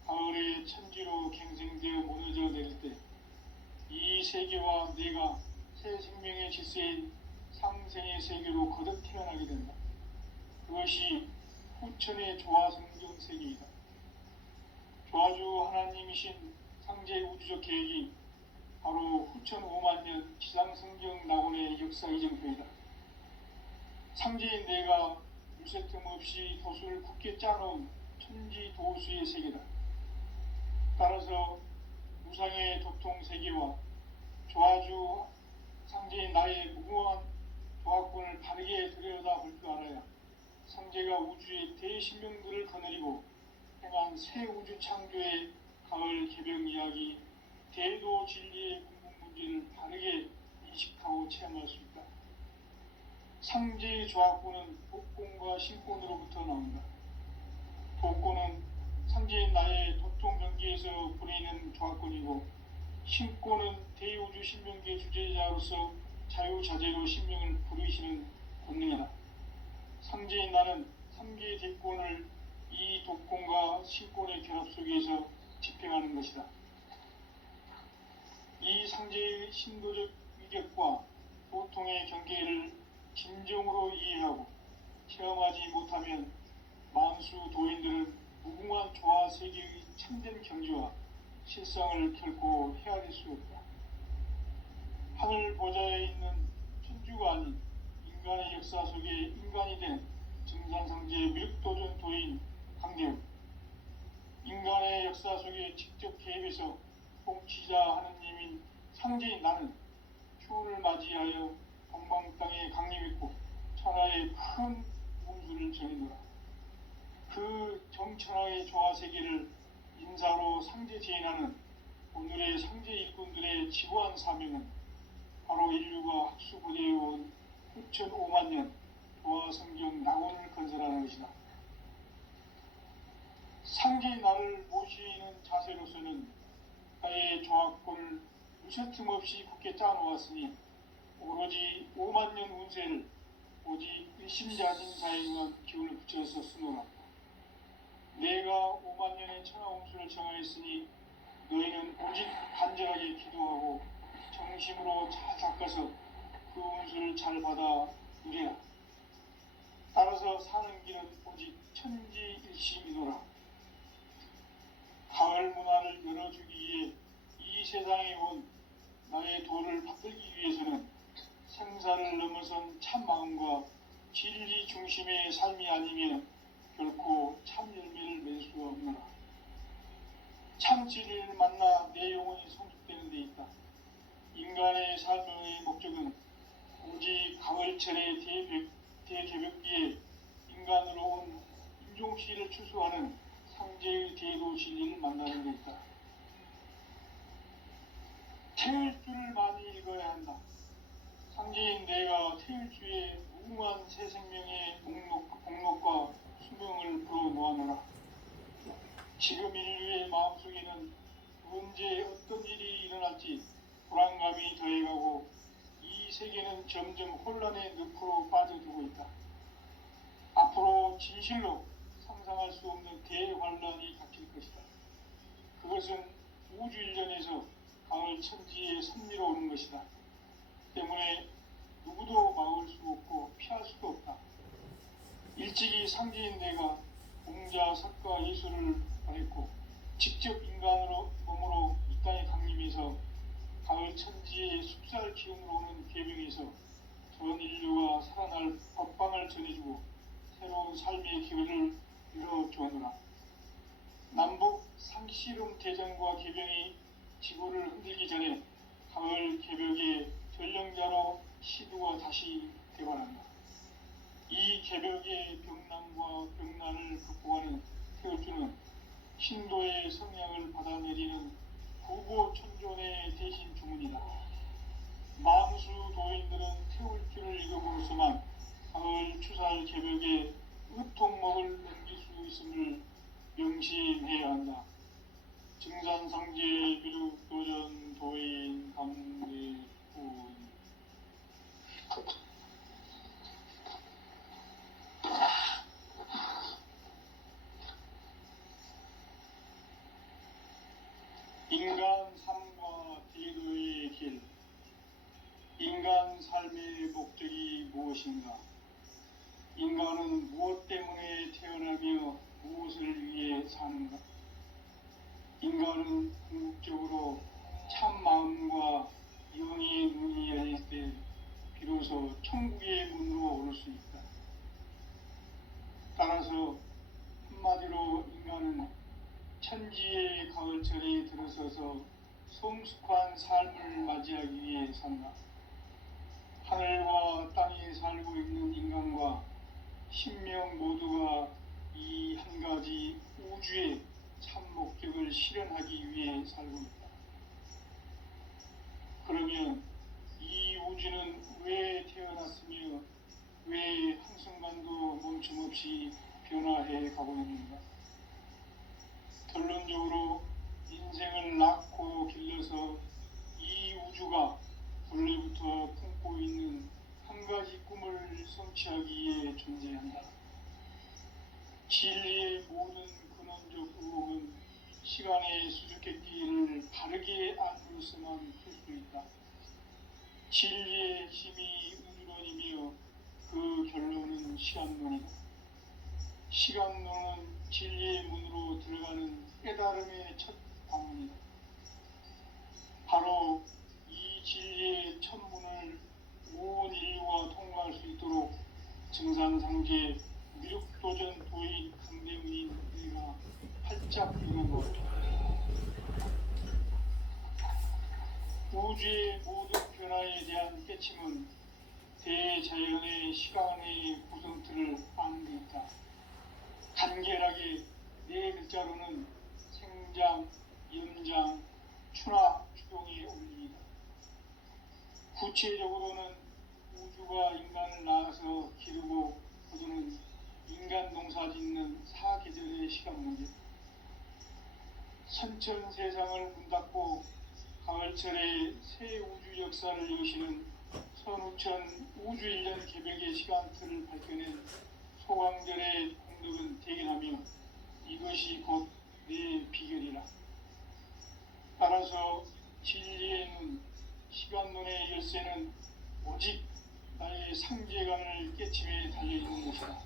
가을의 천지로 갱생되어 무너져 내릴 때 이 세계와 내가 새 생명의 질서인 상생의 세계로 거듭 태어나게 된다. 그것이 후천의 조화성경 세계이다. 조화주 하나님이신 상제 우주적 계획이 바로 후천 5만년 지상성경 낙원의 역사 이정표이다. 상제인 내가 물새틈 없이 도수를 굳게 짜놓은 천지 도수의 세계다. 따라서 무상의 도통 세계와 조화주 상제인 나의 무궁한 조화권을 바르게 들여다볼 줄 알아야 상제가 우주의 대신명들을 거느리고 행한 새 우주 창조의 가을 개벽 이야기, 대도 진리의 궁극 문제를 바르게 인식하고 체험할 수 있다. 상제의 조화권은 복권과 신권으로부터 나온다. 복권은 상제인 나의 도통 경계에서 부리는 조화권이고, 신권은 대우주 신명계 주제자로서 자유자재로 신명을 부르시는 권능이다. 상제인 나는 3개 대권을 이 독권과 신권의 결합 속에서 집행하는 것이다. 이 상제의 신도적 위격과 보통의 경계를 진정으로 이해하고 체험하지 못하면 만수 도인들은 무궁한 조화 세계의 참된 경지와 실상을 결코 헤아릴 수 없다. 하늘 보좌에 있는 천주가 아닌 인간의 역사 속에 인간이 된 증산상제의 미륵도전 도인 강대우, 인간의 역사 속에 직접 개입해서 통치자 하느님인 상제인 나는 추운을 맞이하여 동방 땅에 강림했고 천하의 큰 운수를 전이노라. 그 정천하의 조화세계를 인사로 상제 제인하는 오늘의 상제 일꾼들의 지고한 사명은 바로 인류가 학수고대해온 9,500만 년 조화성경 낙원을 건설하는 것이다. 상제의 나를 모시는 자세로서는 나의 조화권을 무쇠틈 없이 굳게 짜놓았으니 오로지 5만 년 운세를 오직 의심자진 자에게만 기운을 붙여서 쓰노라. 내가 5만 년의 천하 운수를 정하였으니 너희는 오직 간절하게 기도하고 정심으로 잘 닦아서 그 운수를 잘 받아 누리라. 따라서 사는 길은 오직 천지일심이노라. 가을 문화를 열어주기 위해 이 세상에 온 나의 도를 받들기 위해서는 생사를 넘어선 참 마음과 진리 중심의 삶이 아니면 결코 참 열매를 맺을 수가 없노라. 참 진리를 만나 내 영혼이 성숙되는 데 있다. 인간의 삶의 목적은 오직 가을철의 대개벽기에 인간으로 온 인종시를 추수하는 상제의 대도 진리를 만나는 데 있다. 태을 줄을 많이 읽어야 한다. 상제인 내가 태을주의 무궁한 새 생명의 공록과 수명을 불어놓아노라. 지금 인류의 마음속에는 언제 어떤 일이 일어날지 불안감이 더해가고 이 세계는 점점 혼란의 늪으로 빠져들고 있다. 앞으로 진실로 상상할 수 없는 대환란이 닥칠 것이다. 그것은 우주 일련에서 가을 천지의 섭리로 오는 것이다. 때문에 누구도 막을 수 없고 피할 수도 없다. 일찍이 상제인 내가 공자, 석가, 예술을 발했고 직접 인간으로 몸으로 이 땅에 강림해서 가을 천지의 숲살 기운으로 오는 계명에서 전 인류가 살아날 법방을 전해주고 새로운 삶의 기회를 열어주었노라. 남북 상씨름 대전과 개병이 지구를 흔들기 전에 가을 개벽의 전령자로 시두가 다시 되관한다. 이 개벽의 병난과 병난을 극복하는 태울주는 신도의 성향을 받아내리는 구보천존의 대신 주문이다. 만수 도인들은 태울주를 읽어보고서만 가을 추살 개벽의 의통목을 넘길 수 있음을 명심해야 한다. 증산상제 비륵도전 도인 강대훈. 인간 삶과 대도의 길. 인간 삶의 목적이 무엇인가? 인간은 무엇 때문에 태어나며 무엇을 위해 사는가? 인간은 궁극적으로 참 마음과 영의 문이 열릴 때 비로소 천국의 문으로 오를 수 있다. 따라서 한마디로 인간은 천지의 가을철에 들어서서 성숙한 삶을 맞이하기 위해 산다. 하늘과 땅에 살고 있는 인간과 신명 모두가 이 한 가지 우주의 참 목적을 실현하기 위해 살고 있다. 그러면 이 우주는 왜 태어났으며 왜 한순간도 멈춤없이 변화해 가고 있는가? 결론적으로 인생을 낳고 길러서 이 우주가 본래부터 품고 있는 한 가지 꿈을 성취하기 위해 존재한다. 진리의 모든 근원적 의혹은 시간의 수수께끼를 바르게 알고서만 풀 수 있다. 진리의 핵심이 우주론이며 그 결론은 시간론이다. 시간론은 진리의 문으로 들어가는 깨달음의 첫 관문이다. 바로 이 진리의 첫 우주의 모든 변화에 대한 깨침은 대자연의 시간의 구성틀을 안는다. 간결하게 네 글자로는 생장, 연장, 추나 추동에 올립니다. 구체적으로는 우주가 인간을 낳아서 기르고 거두는 인간 농사 짓는 사계절의 시간 문제, 선천 세상을 문 닫고 가을철에 새 우주 역사를 여시는 선우천 우주 1년 개벽의 시간틀을 밝혀낸 소강절의 공덕은 대견하며 이것이 곧 내 비결이라. 따라서 진리의 눈, 시간론의 열쇠는 오직 나의 상제관을 깨침에 달려있는 것이다.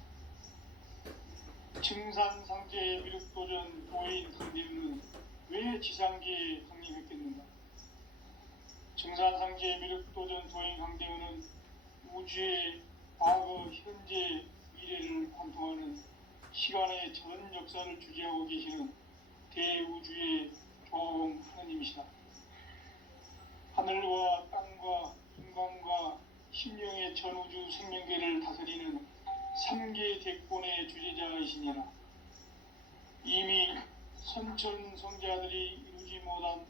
증산상제의 미륵도전 도인 강림은 왜 지상계에 강림했겠는가? 증산상제의 미륵도전 도인 강대우는 우주의 과거, 현재, 미래를 관통하는 시간의 전 역사를 주재하고 계시는 대우주의 조화원 하느님이시다. 하늘과 땅과 인간과 심령의 전우주 생명계를 다스리는 3개 대권의 주제자이시니라. 이미 선천성자들이 이루지 못한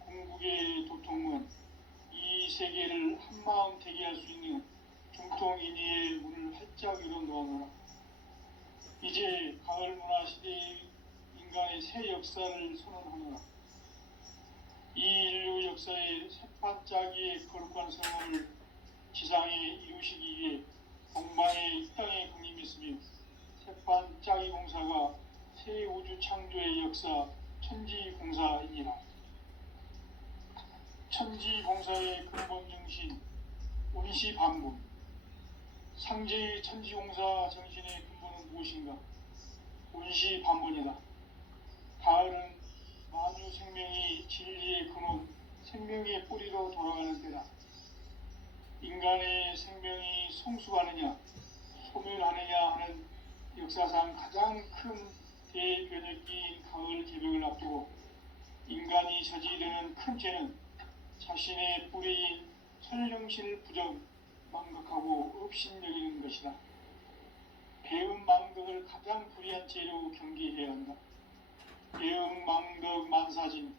궁극의 도통은 이 세계를 한마음 되게 할 수 있는 중통인의의 문을 활짝 열어 놓아노라. 이제 가을 문화 시대의 인간의 새 역사를 선언하노라. 이 인류 역사의 새반짝이의 거룩한 성을 지상에 이루시기 위해 동방의 이 땅에 강림했으며 새반짝이 공사가 새 우주 창조의 역사 천지공사이니라. 천지공사의 근본 정신 원시반분, 상제의 천지공사 정신의 근본은 무엇인가? 원시반분이다. 가을은 만유 생명이 진리의 근원, 생명의 뿌리로 돌아가는 때다. 인간의 생명이 성숙하느냐, 소멸하느냐 하는 역사상 가장 큰 대변혁기인 가을 개벽을 앞두고 인간이 저지르는 큰 죄는 자신의 뿌리인 설령신을 부정, 망각하고 업신여기는 것이다. 배음 망덕을 가장 불의한 죄로 경계해야 한다. 배음 망덕 만사진이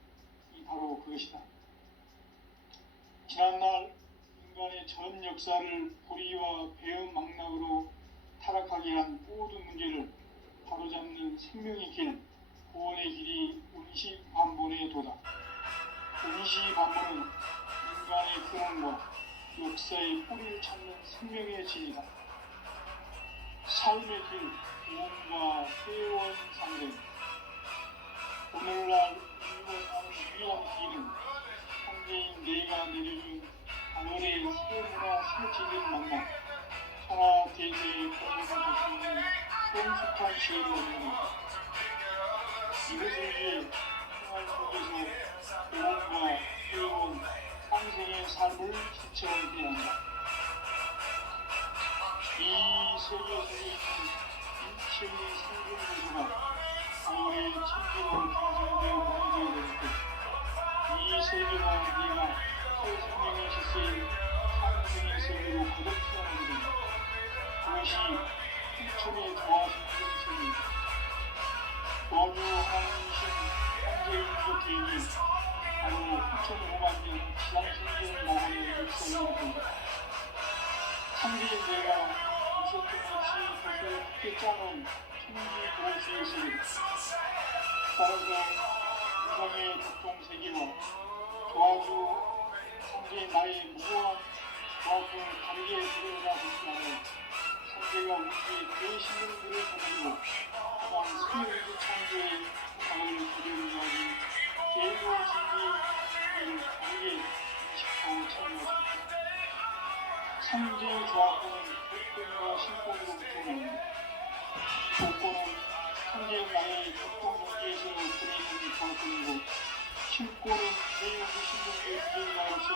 바로 그것이다. 지난날 인간의 전 역사를 불의와 배음 망락으로 타락하게 한 모든 문제를 바로잡는 생명의 길, 구원의 길이 원시반본의 도다. 원시반본은 인간의 근원과 역사의 뿌리를 찾는 생명의 진이다. 삶의 길, 구원과 회원 상생. 오늘날 인류가 사는 유일한 길은 상제인 내가 내려준 가을의 새 문화 새 진리를 만나 천하 대세의 권력을 볼 수 있는 성숙한 지혜를 얻는 것이다. 이것을 위해 생활 속에서 구원과 회원, 상생의 삶을 실천해야 한다. 이 세계 속에 있는 일체의 생존 요소가 가을의 천지로 형성되어 모여져야 될 때, 이 세계와 네가 새 생명의 질서인 상생의 세계로 거듭 태어나게 된다. 그것이 일천의 조화성적인 세계이다. 도주 하나님이신 현재의 우주 계획이 바로 9,500만 년 지상생존 나라의 역사를 이룬다. 상제인 내가 무섭게같이 그것을 크게 짜놓은 천지보수의 세계다. 따라서 우상의 독종세계와 조화주 상제인 나의 무거운 조화군을 다르게 들여다 보시면 상제가 우주의 대신령들을 보내고 또한 새우주 창조의 강을 그대로 가진 제도 진리를 다르게 인식하고 참여하십니다. 상제의 조화군은 복권과 신권으로부터 나옵니다. 복권은 상제의 나의 독종경계에서 보내는 조화군이고 신권은 제우주 신경계 주제가로서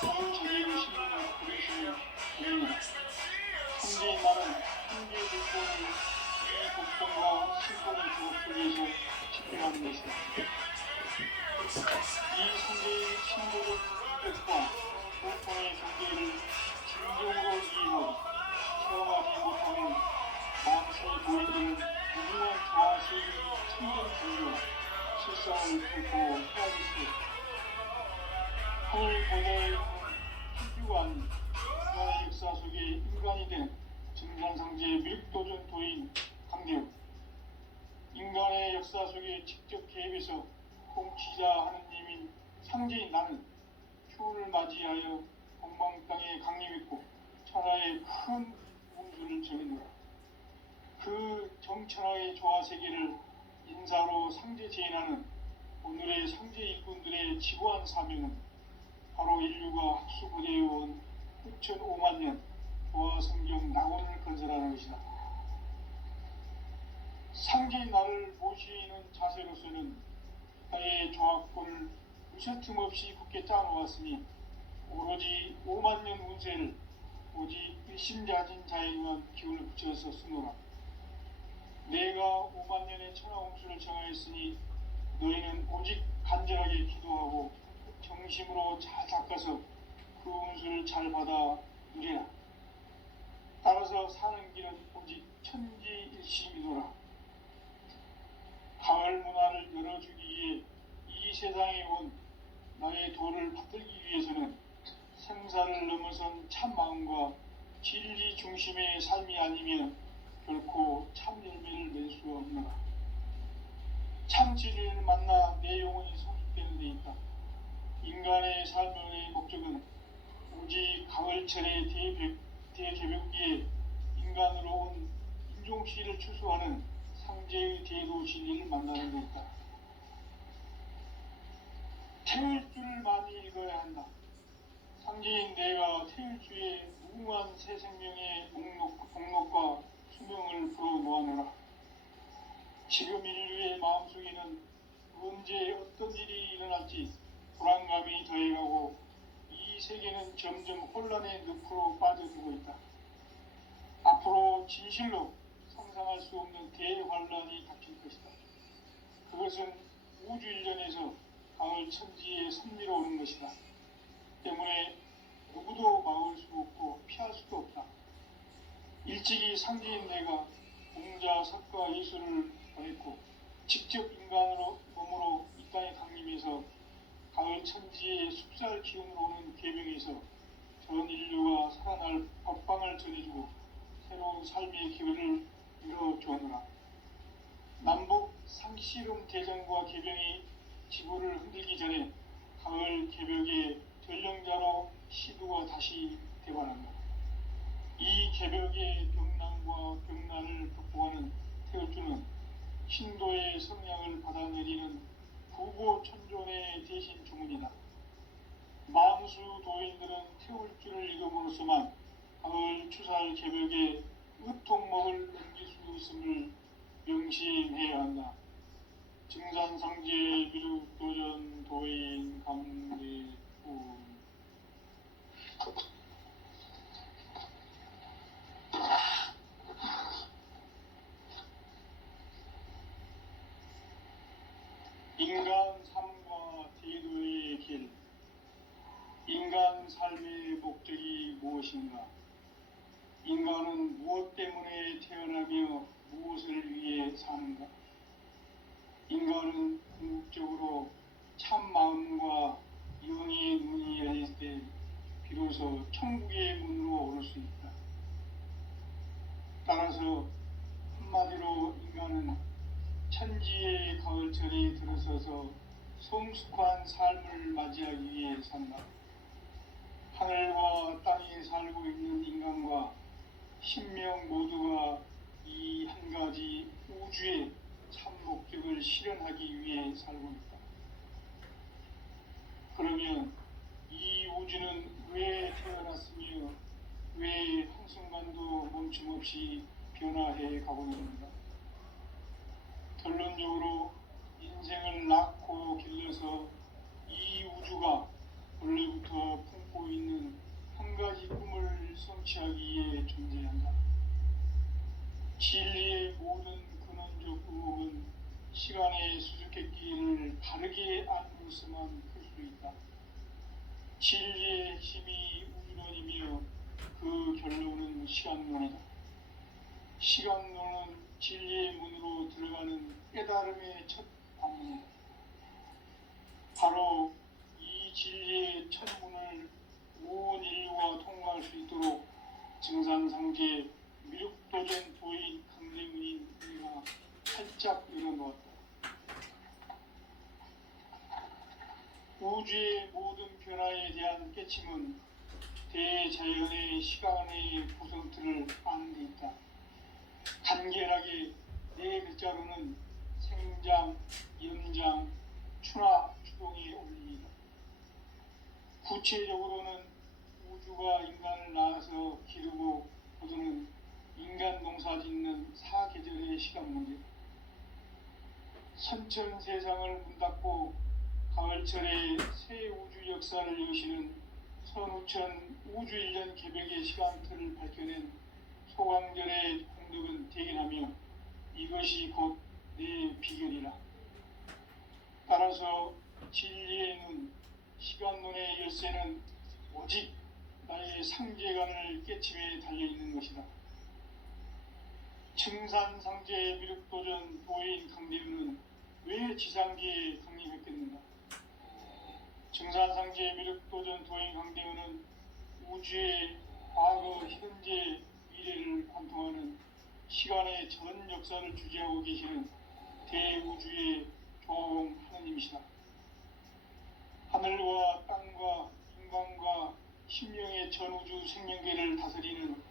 다른 자기의 신경을 부르시는 분입니다. 상제의 나는 상제의 복권을 이 복권과 신권의 조합 위해서 집행하는 것이다. 이 상제의 신고적 충격과 고통의 경계를 진정으로 이해하고 체험하지 못하는 망세의 도인들은 무궁한 자아세계의 참된 종교, 실상을 품고 헤아리고 하늘 보좌에 있는 희규가 아닌 인간의 역사 속에 인간이 된 증산상제의 밀도전 도인 강대욱, 인간의 역사 속에 직접 개입해서 통치자 하느님인 상제인 나는 휴를 맞이하여 동방 땅에 강림했고 천하의 큰 운수를 정했노라. 그 정천하의 조화세계를 인사로 상제 제인하는 오늘의 상제 일꾼들의 지구한 사명은 바로 인류가 학수고대해온 6,500만 년 조화성경 낙원을 건설하는 것이다. 상제인 나를 모시는 자세로서는 나의 조합권을 무쇠틈 없이 굳게 짜놓았으니 오로지 5만 년 운세를 오직 일심자진 자에게만 기운을 붙여서 쓰노라. 내가 5만 년의 천하홍수를 정하였으니 너희는 오직 간절하게 기도하고 정심으로 잘 닦아서 그 운수를 잘 받아 누리라. 따라서 사는 길은 오직 천지일심이노라. 가을 문화를 열어주기 위해 이 세상에 온 나의 도를 받들기 위해서는 생사를 넘어선 참 마음과 진리 중심의 삶이 아니면 결코 참 열매를 맺을 수 없노라. 참 진리를 만나 내 영혼이 성숙되는 데 있다. 인간의 삶의 목적은 오직 가을철의 대개벽기에 인간으로 온 인종시를 추수하는 상제의 대도 진리를 만나는 데 있다. 태울 줄을 많이 읽어야 한다. 상제인 내가 태울 주의 무궁한 새 생명의 목록과 수명을 불어놓아노라. 지금 인류의 마음속에는 언제 어떤 일이 일어날지 불안감이 더해가고 이 세계는 점점 혼란의 늪으로 빠져들고 있다. 앞으로 진실로 상상할 수 없는 대환란이 닥칠 것이다. 그것은 우주 일전에서 가을 천지에 선미로 오는 것이다. 때문에 누구도 막을 수 없고 피할 수도 없다. 일찍이 상제인 내가 공자, 석가, 예술을 보냈고 직접 인간으로 몸으로 이 땅에 강림해서 가을 천지의 숲살 기운으로 오는 계명에서 전 인류가 살아날 법방을 전해주고 새로운 삶의 기회를 열어주었노라. 남북 상씨름 대전과 계병이 지구를 흔들기 전에 가을 개벽의 전령자로 시두가 다시 대관한다. 이 개벽의 병난과 병난을 극복하는 태울주는 신도의 성량을 받아내리는 부고천존의 대신 주문이다. 만수 도인들은 태울주를 읽음으로써만 가을 추살 개벽의 으통목을 넘길 수 있음을 명심해야 한다. 증산상제 미륵도전 도인 강대훈. 인간 삶과 제도의 길. 인간 삶의 목적이 무엇인가? 인간은 무엇 때문에 태어나며 무엇을 위해 사는가? 인간은 궁극적으로 참 마음과 영의 문이 열릴 때 비로소 천국의 문으로 오를 수 있다. 따라서 한마디로 인간은 천지의 가을철에 들어서서 성숙한 삶을 맞이하기 위해 산다. 하늘과 땅에 살고 있는 인간과 신명 모두가 이 한 가지 우주의 참 목적을 실현하기 위해 살고 있다. 그러면 이 우주는 왜 태어났으며 왜 한순간도 멈춤없이 변화해 가고 있는가? 결론적으로 인생을 낳고 길러서 이 우주가 원래부터 품고 있는 한 가지 꿈을 성취하기 위해 존재한다. 진리의 모든 근원적 의혹은 시간의 수수께끼를 바르게 안고서만 풀 수 있다. 진리의 핵심이 우주론이며 그 결론은 시간론이다. 시간론은 진리의 문으로 들어가는 깨달음의 첫 방문이다. 바로 이 진리의 첫 문을 온 인류가 통과할 수 있도록 증산상계 미륵도전 도인 강림인 우리가 살짝 열어놓았다. 우주의 모든 변화에 대한 깨침은 대자연의 시간의 구성틀을 아는 데 있다. 간결하게 네 글자로는 생장, 연장, 추나 추동이 올립니다. 구체적으로는 우주가 인간을 낳아서 기르고 거두는 인간 농사 짓는 사계절의 시간 문제, 선천 세상을 문 닫고 가을철에 새 우주 역사를 여시는 선우천 우주 1년 개벽의 시간틀을 밝혀낸 소강절의 공덕은 대견하며 이것이 곧 내 비결이라. 따라서 진리의 눈, 시간론의 열쇠는 오직 나의 상제관을 깨침에 달려있는 것이다. 증산상제 미륵도전 도인 강림은 왜 지상계에 강림했겠는가? 증산상제 미륵도전 도인 강림은 우주의 과거, 현재, 미래를 관통하는 시간의 전 역사를 주재하고 계시는 대우주의 종 하느님이시다. 하늘과 땅과 인간과 심령의 전우주 생명계를 다스리는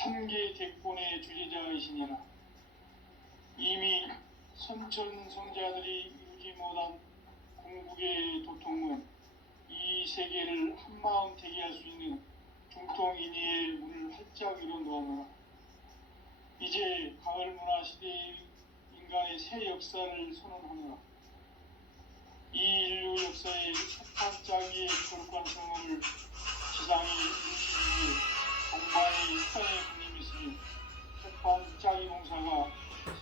3계 대권의 주제자이시니라. 이미 선천성자들이 이루지 못한 궁극의 도통은 이 세계를 한마음 대기할 수 있는 중통인의의 문을 활짝 열어놓았노라. 이제 가을 문화 시대의 인간의 새 역사를 선언하노라. 이 인류 역사의 첫 반짝이의 거룩한 성을 지상에 이루기 위해 공간이 땅에 군림이 있으니 첫 반짝이 공사가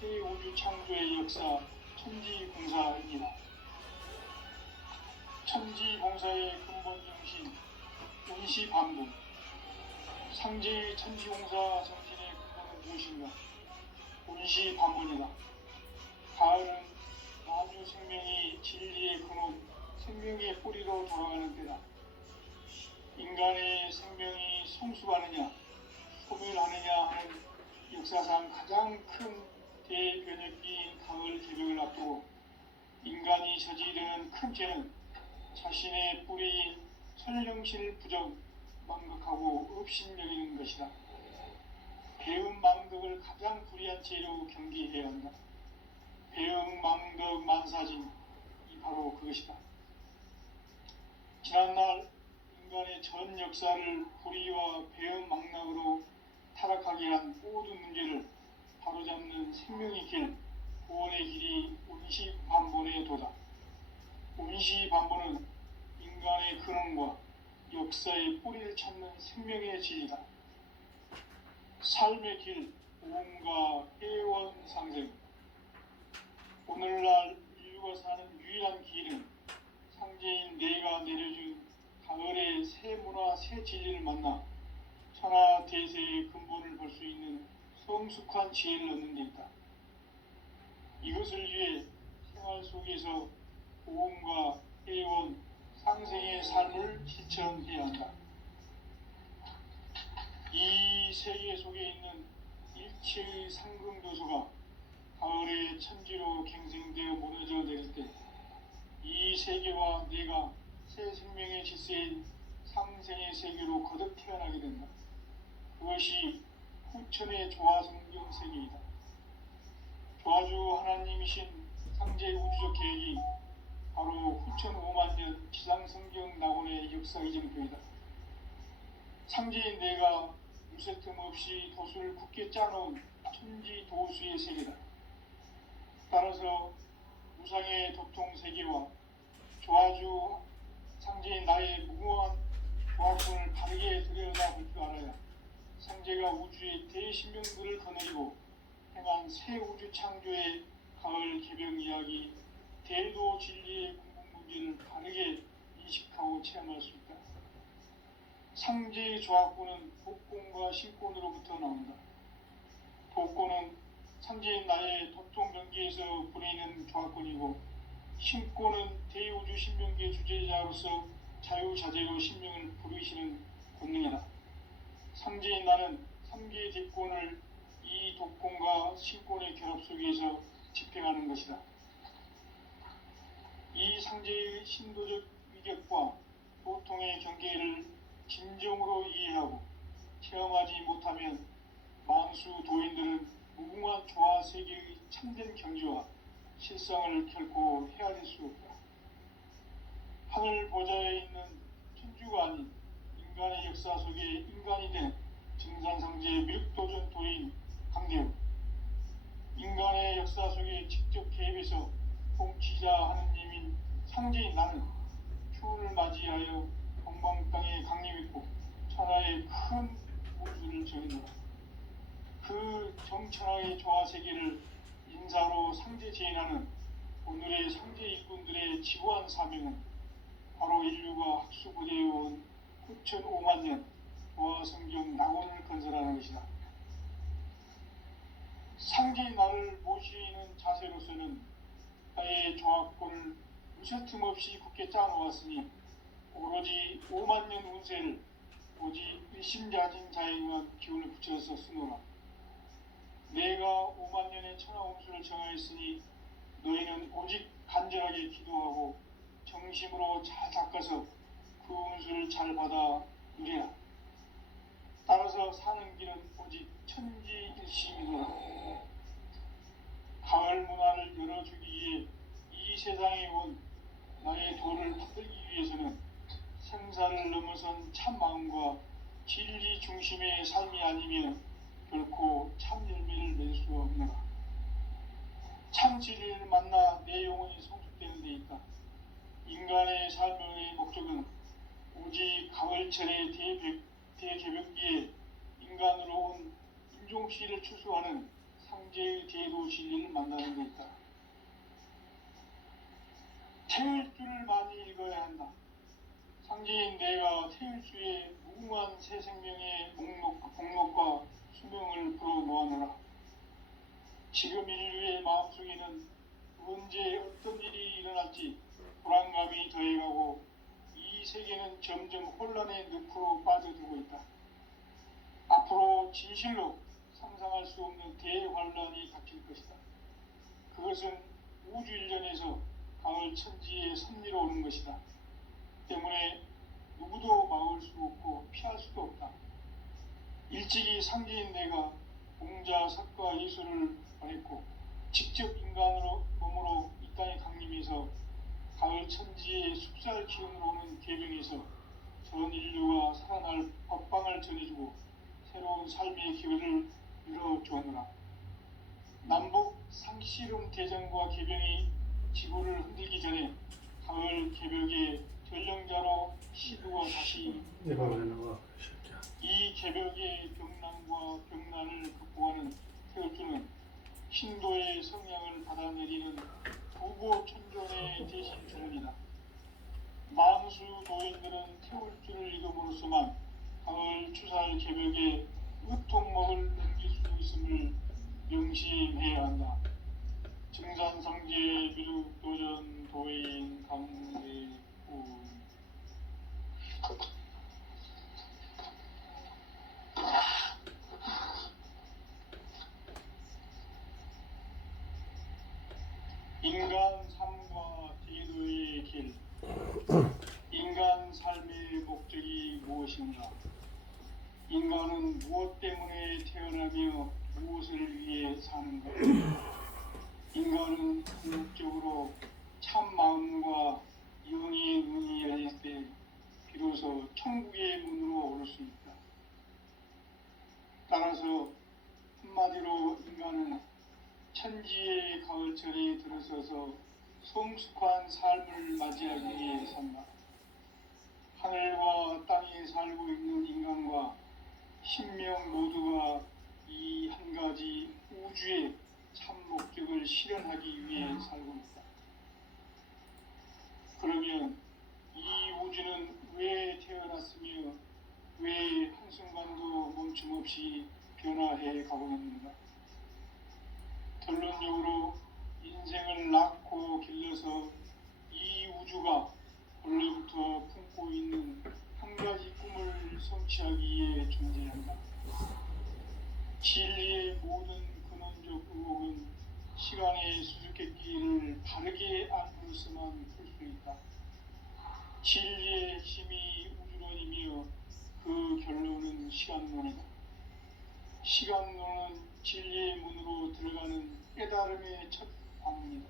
새 우주 창조의 역사 천지공사입니다. 천지공사의 근본 정신 운시반분, 상제의 천지공사 정신의 근본은 무엇인가? 운시반분이다. 가을은 만유 생명이 진리의 근원, 생명의 뿌리로 돌아가는 때다. 인간의 생명이 성숙하느냐, 소멸하느냐 하는 역사상 가장 큰 대변혁기인 가을 개벽을 앞두고 인간이 저지르는 큰 죄는 자신의 뿌리인 설령신을 부정, 망각하고 업신여기는 것이다. 배음 망덕을 가장 불의한 죄로 경계해야 한다. 배음 망덕 만사진, 이 바로 그것이다. 지난날 인간의 전 역사를 불의와 배음 망락으로 타락하게 한 모든 문제를 바로잡는 생명의 길, 구원의 길이 운시반본의 도다. 운시반본은 인간의 근원과 역사의 뿌리를 찾는 생명의 진리다. 삶의 길, 오음과 해원상생. 오늘날 인류가 사는 유일한 길은 상제인 내가 내려준 가을의 새 문화, 새 진리를 만나 천하 대세의 근본을 볼 수 있는 성숙한 지혜를 얻는 데 있다. 이것을 위해 생활 속에서 오음과 해원, 상생의 삶을 실천해야 한다. 이 세계 속에 있는 일체의 상금교수가 가을의 천지로 갱생되어 무너져 내릴 때 이 세계와 내가 새 생명의 질서인 상생의 세계로 거듭 태어나게 된다. 그것이 후천의 조화성경 세계이다. 조화주 하나님이신 상제의 우주적 계획이 바로 후천 5만 년 지상성경 낙원의 역사 이정표이다. 상제인 내가 무쇠틈 없이 도수를 굳게 짜놓은 천지 도수의 세계다. 따라서 무상의 도통 세계와 조화주 상제인 나의 무궁한 조화권을 바르게 들여다볼 줄 알아야 상제가 우주의 대신명들을 거느리고 행한 새 우주 창조의 가을 개벽 이야기, 대도 진리의 궁극 문제를 바르게 인식하고 체험할 수 있다. 상제의 조합구는 복권과 신권으로부터 나온다. 복권은 상제인 나의 도통병기에서 부리는 조합권이고, 신권은 대우주 신명기의 주제자로서 자유자재로 신명을 부르시는 권능이다. 상제인 나는 3개의 대권을 이 독권과 신권의 결합 속에서 집행하는 것이다. 이 상제의 신도적 위격과 보통의 경계를 진정으로 이해하고 체험하지 못하면 만수 도인들은 무궁한 조화 세계의 참된 경지와 실상을 결코 헤아릴 수 없다. 하늘 보좌에 있는 천주가 아닌 인간의 역사 속에 인간이 된 증산상제의 밀도전 도인 강대우, 인간의 역사 속에 직접 개입해서 통치자 하느님인 상제인 나는 추운을 맞이하여 동방 땅에 강림했고 천하의 큰 우주를 정했노라. 그 정천하의 조화 세계를 인사로 상제 제인하는 오늘의 상제 일꾼들의 지구한 사명은 바로 인류가 학수고대해온 9,500만 년 조화 성경 낙원을 건설하는 것이다. 상제인 나를 모시는 자세로서는 나의 조합권을 무쇠틈 없이 굳게 짜놓았으니 오로지 5만 년 운세를 오직 일심자진 자에 의한 기운을 붙여서 쓰노라. 내가 5만 년의 천하운수를 정하였으니 너희는 오직 간절하게 기도하고 정심으로 잘 닦아서 그 운수를 잘 받아 누리라. 따라서 사는 길은 오직 천지일심이노라. 가을 문화를 열어주기 위해 이 세상에 온 나의 도를 받들기 위해서는 생사를 넘어선 참 마음과 진리 중심의 삶이 아니면 결코 참 열매를 낼 수 없노라. 참 진리를 만나 내 영혼이 성숙되는 데 있다. 인간의 삶의 목적은 오직 가을철의 대개벽기에 인간으로 온 인종시를 추수하는 상제의 대도 진리를 만나는 데 있다. 태을주를 많이 읽어야 한다. 상제인 내가 태을주의 무궁한 새 생명의 목록과 수명을 불어놓아노라. 지금 인류의 마음속에는 언제 어떤 일이 일어날지 불안감이 더해가고 이 세계는 점점 혼란의 늪으로 빠져들고 있다. 앞으로 진실로 상상할 수 없는 대환란이 닥칠 것이다. 그것은 우주 일련에서 가을 천지에 섭리로 오는 것이다. 때문에 누구도 막을 수 없고 피할 수도 없다. 일찍이 상제인 내가 공자, 석가, 예수를 보냈고 직접 인간으로 몸으로 이 땅에 강림해서 가을 천지의 숲살 기운으로 오는 계명에서 전 인류가 살아날 법방을 전해주고 새로운 삶의 기회를 열어주었노라. 남북 상씨름 대전과 개병이 지구를 흔들기 전에 가을 개벽의 전령자로 시두가 다시 이 개벽의 병난과 병난을 극복하는 태울주는 신도의 성향을 받아내리는 부고 천존의 대신 주문이다. 만수 도인들은 태울주를 읽음으로써만 가을 추살 개벽의 으통목을 넘길 수 있음을 명심해야 한다. 증산상제 미륵도전 도인 강대우. 인간 삶과 제도의 길. 인간 삶의 목적이 무엇인가? 인간은 무엇 때문에 태어나며 무엇을 위해 사는가? 인간은 궁극적으로 참 마음과 영의 문이 열릴 때 비로소 천국의 문으로 오를 수 있다. 따라서 한마디로 인간은 천지의 가을철에 들어서서 성숙한 삶을 맞이하기 위해 산다. 하늘과 땅에 살고 있는 인간과 신명 모두가 이 한 가지 우주의 참 목적을 실현하기 위해 살고 있다. 그러면 이 우주는 왜 태어났으며 끊임없이 변화해 가고 있습니다. 결론적으로 인생을 낳고 길러서 이 우주가 원래부터 품고 있는 한 가지 꿈을 성취하기 위해 존재한다. 진리의 모든 근원적 의혹은 시간의 수수께끼를 바르게 알고서만 풀 수 있다. 진리의 힘이 우주론이며 그 결론은 시간론이다. 시간론은 진리의 문으로 들어가는 깨달음의 첫 관문이다.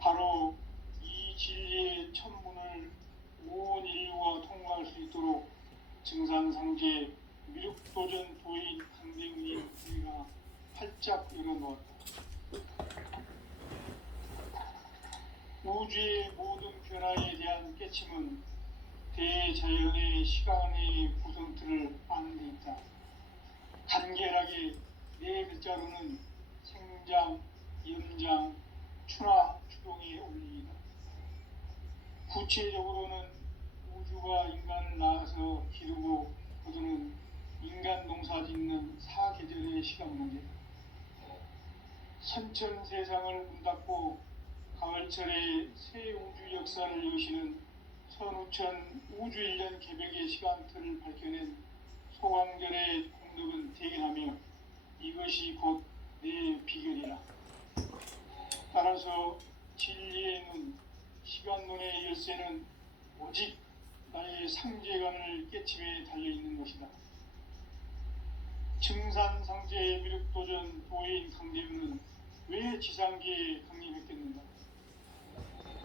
바로 이 진리의 첫 문을 온 인류가 통과할 수 있도록 증산상제 미륵도전 도인 강대문이 우리가 활짝 열어놓았다. 우주의 모든 변화에 대한 깨침은 대자연의 시간의 구성틀을 아는 데 있다. 간결하게 네 글자로는 생장, 연장, 추나 추동의 원리이다. 구체적으로는 우주가 인간을 낳아서 기르고 거두는 인간 농사 짓는 사계절의 시간 문제다. 선천 세상을 문 닫고 가을철에 새 우주 역사를 여시는 선우천 우주 1년 개벽의 시간틀을 밝혀낸 소광절의 공덕은 대견하며 이것이 곧 내 비결이라. 따라서 진리의 눈, 시간론의 열쇠는 오직 나의 상제관을 깨침에 달려있는 것이다. 증산상제의 미륵도전 도인 강대문은 왜 지상계에 강림했겠는가?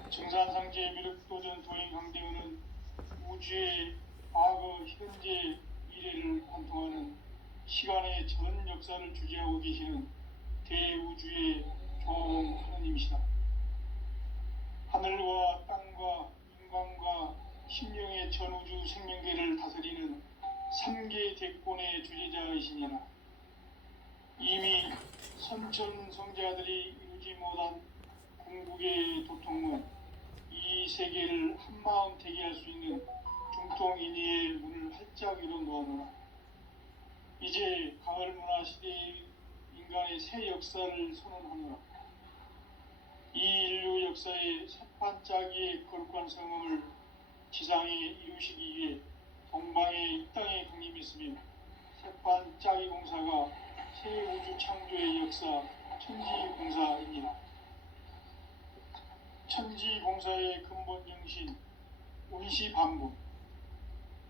증산상제의 미륵도전 도인 강대문은 우주의 과거, 현재, 미래를 관통하는 시간의 전 역사를 주재하고 계시는 대우주의 조홍 하느님이시다. 하늘과 땅과 인간과 심령의 전우주 생명계를 다스리는 3개 대권의 주제자이시니라. 이미 선천 성자들이 이루지 못한 궁극의 도통문, 이 세계를 한마음 대기할 수 있는 중통인의의 문을 활짝 열어놓아노라. 이제 가을 문화 시대의 인간의 새 역사를 선언하노라. 이 인류 역사의 새반짝이의 거룩한 성음을 지상에 이루시기 위해 동방의 이 땅에 강림했으며 새반짝이 공사가 새 우주 창조의 역사 천지공사입니다. 천지공사의 근본 정신 운시반복.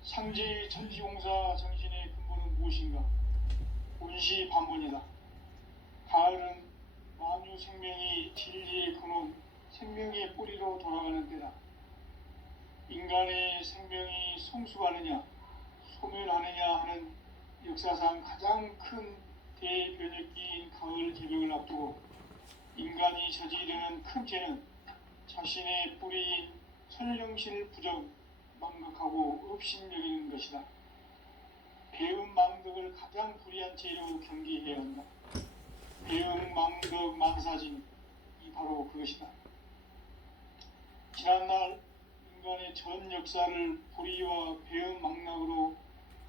상제의 천지공사 정신의 근본은 무엇인가? 운시반복이다. 가을은 만유 생명이 진리의 근원, 생명의 뿌리로 돌아가는 때다. 인간의 생명이 성숙하느냐, 소멸하느냐 하는 역사상 가장 큰 대변혁기인 가을 개벽을 앞두고 인간이 저지르는 큰 죄는 자신의 뿌리인 설령신을 부정, 망각하고 업신여기는 것이다. 배음 망덕을 가장 불의한 죄로 경계해야 한다. 배음 망덕 망사진이 바로 그것이다. 지난날 인간의 전 역사를 불의와 배음 망락으로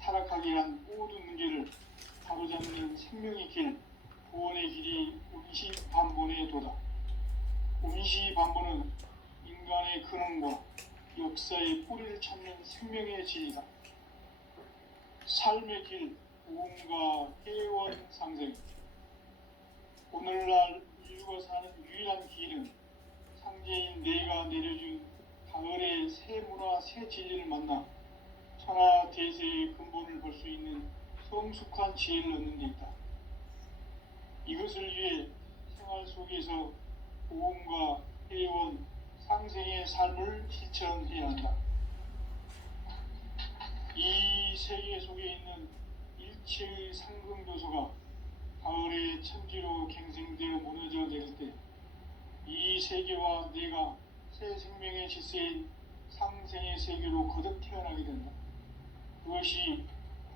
타락하게 한 모든 문제를 바로잡는 생명의 길, 구원의 길이 운시반본의 도다. 운시반본은 인간의 근원과 역사의 뿌리를 찾는 생명의 진리다. 삶의 길, 구원과 회원 상생. 오늘날 인류가 사는 유일한 길은 상제인 내가 내려준 가을의 새 문화, 새 진리를 만나 천하 대세의 근본을 볼 수 있는 성숙한 지혜를 얻는 데 있다. 이것을 위해 생활 속에서 보험과 회원, 상생의 삶을 실천해야 한다. 이 세계 속에 있는 일체의 상승도소가 가을의 천지로 갱생되어 무너져 내릴 때 이 세계와 내가 새 생명의 질서인 상생의 세계로 거듭 태어나게 된다. 그것이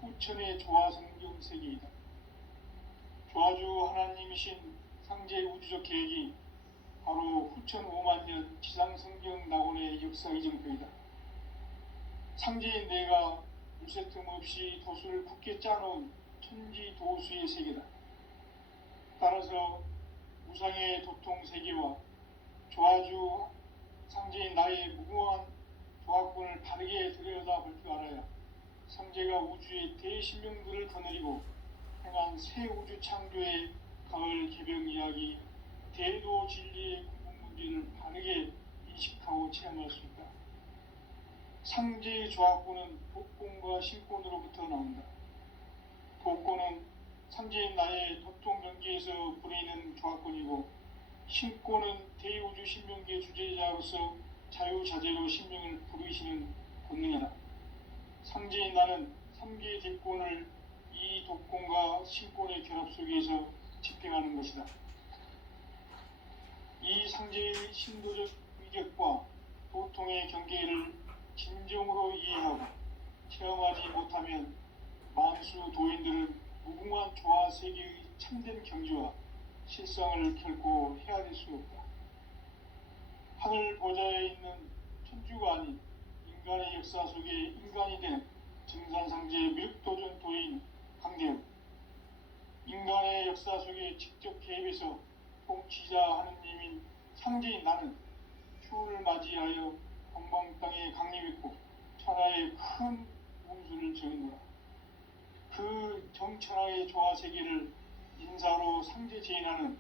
후천의 조화성경 세계이다. 조화주 하나님이신 상제 우주적 계획이 바로 후천 5만 년 지상성경 낙원의 역사 이정표이다. 상제인 내가 무새 틈 없이 도수를 굳게 짜놓은 천지도수의 세계다. 따라서 무상의 도통 세계와 조화주 상제인 나의 무궁한 조합권을 바르게 들여다볼 줄 알아야 성제가 우주의 대신명들을 거느리고 행한 새 우주 창조의 가을 개병 이야기, 대도 진리의 궁극 문제를 바르게 인식하고 체험할 수 있다. 상제의 조합권은 복권과 신권으로부터 나온다. 복권은 상제인 나의 도통 경계에서 부리는 조합권이고, 신권은 대우주 신명계의 주제자로서 자유자재로 신명을 부르시는 권능이다. 상제인 나는 3개의 뒷권을 이 독권과 신권의 결합 속에서 집행하는 것이다. 이 상제의 신도적 위격과 도통의 경계를 진정으로 이해하고 체험하지 못하면 만수 도인들은 무궁한 조화 세계의 참된 경지와 실상을 결코 헤아릴 수 없다. 하늘 보좌에 있는 천주가 아닌 인간의 역사 속에 인간이 된 증산상제의 미륵도전 도인 강대우, 인간의 역사 속에 직접 개입해서 통치자 하느님인 상제인 나는 추후를 맞이하여 동방 땅에 강림했고 천하의 큰 운수를 정했노라. 그 정천하의 조화세계를 인사로 상제 제인하는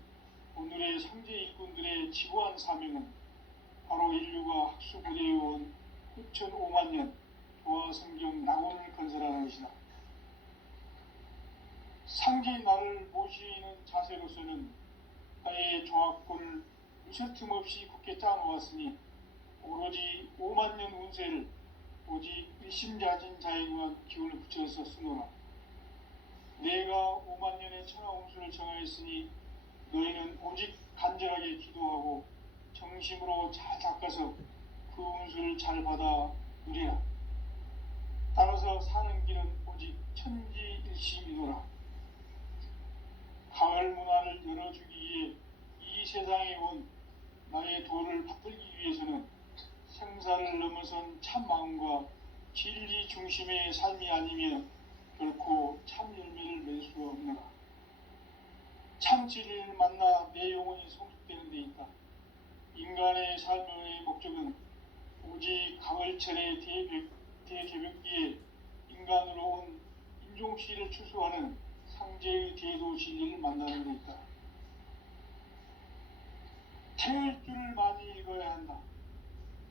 오늘의 상제 일꾼들의 지고한 사명은 바로 인류가 학수부대에 온 9,500만 년 조화성경 낙원을 건설하는 것이다. 상제인 나를 모시는 자세로서는 나의 조합권을 무쇠틈 없이 굳게 짜놓았으니 오로지 5만 년 운세를 오직 일심자진 자에 의한 기운을 붙여서 쓰노라. 내가 5만 년의 천하 운수를 정하였으니 너희는 오직 간절하게 기도하고 정심으로 잘 닦아서 그 운수를 잘 받아 누리라. 따라서 사는 길은 오직 천지일심이노라. 가을 문화를 열어주기 위해 이 세상에 온 나의 도를 받들기 위해서는 생사를 넘어선 참 마음과 진리 중심의 삶이 아니면 결코 참 열매를 맺을 수 없노라. 참 진리를 만나 내 영혼이 성숙되는 데 있다. 인간의 삶의 목적은 오직 가을철의 대개벽기에 인간으로 온 인종시를 추수하는 상제의 대도 진리를 만나는 데 있다. 태을주를 많이 읽어야 한다.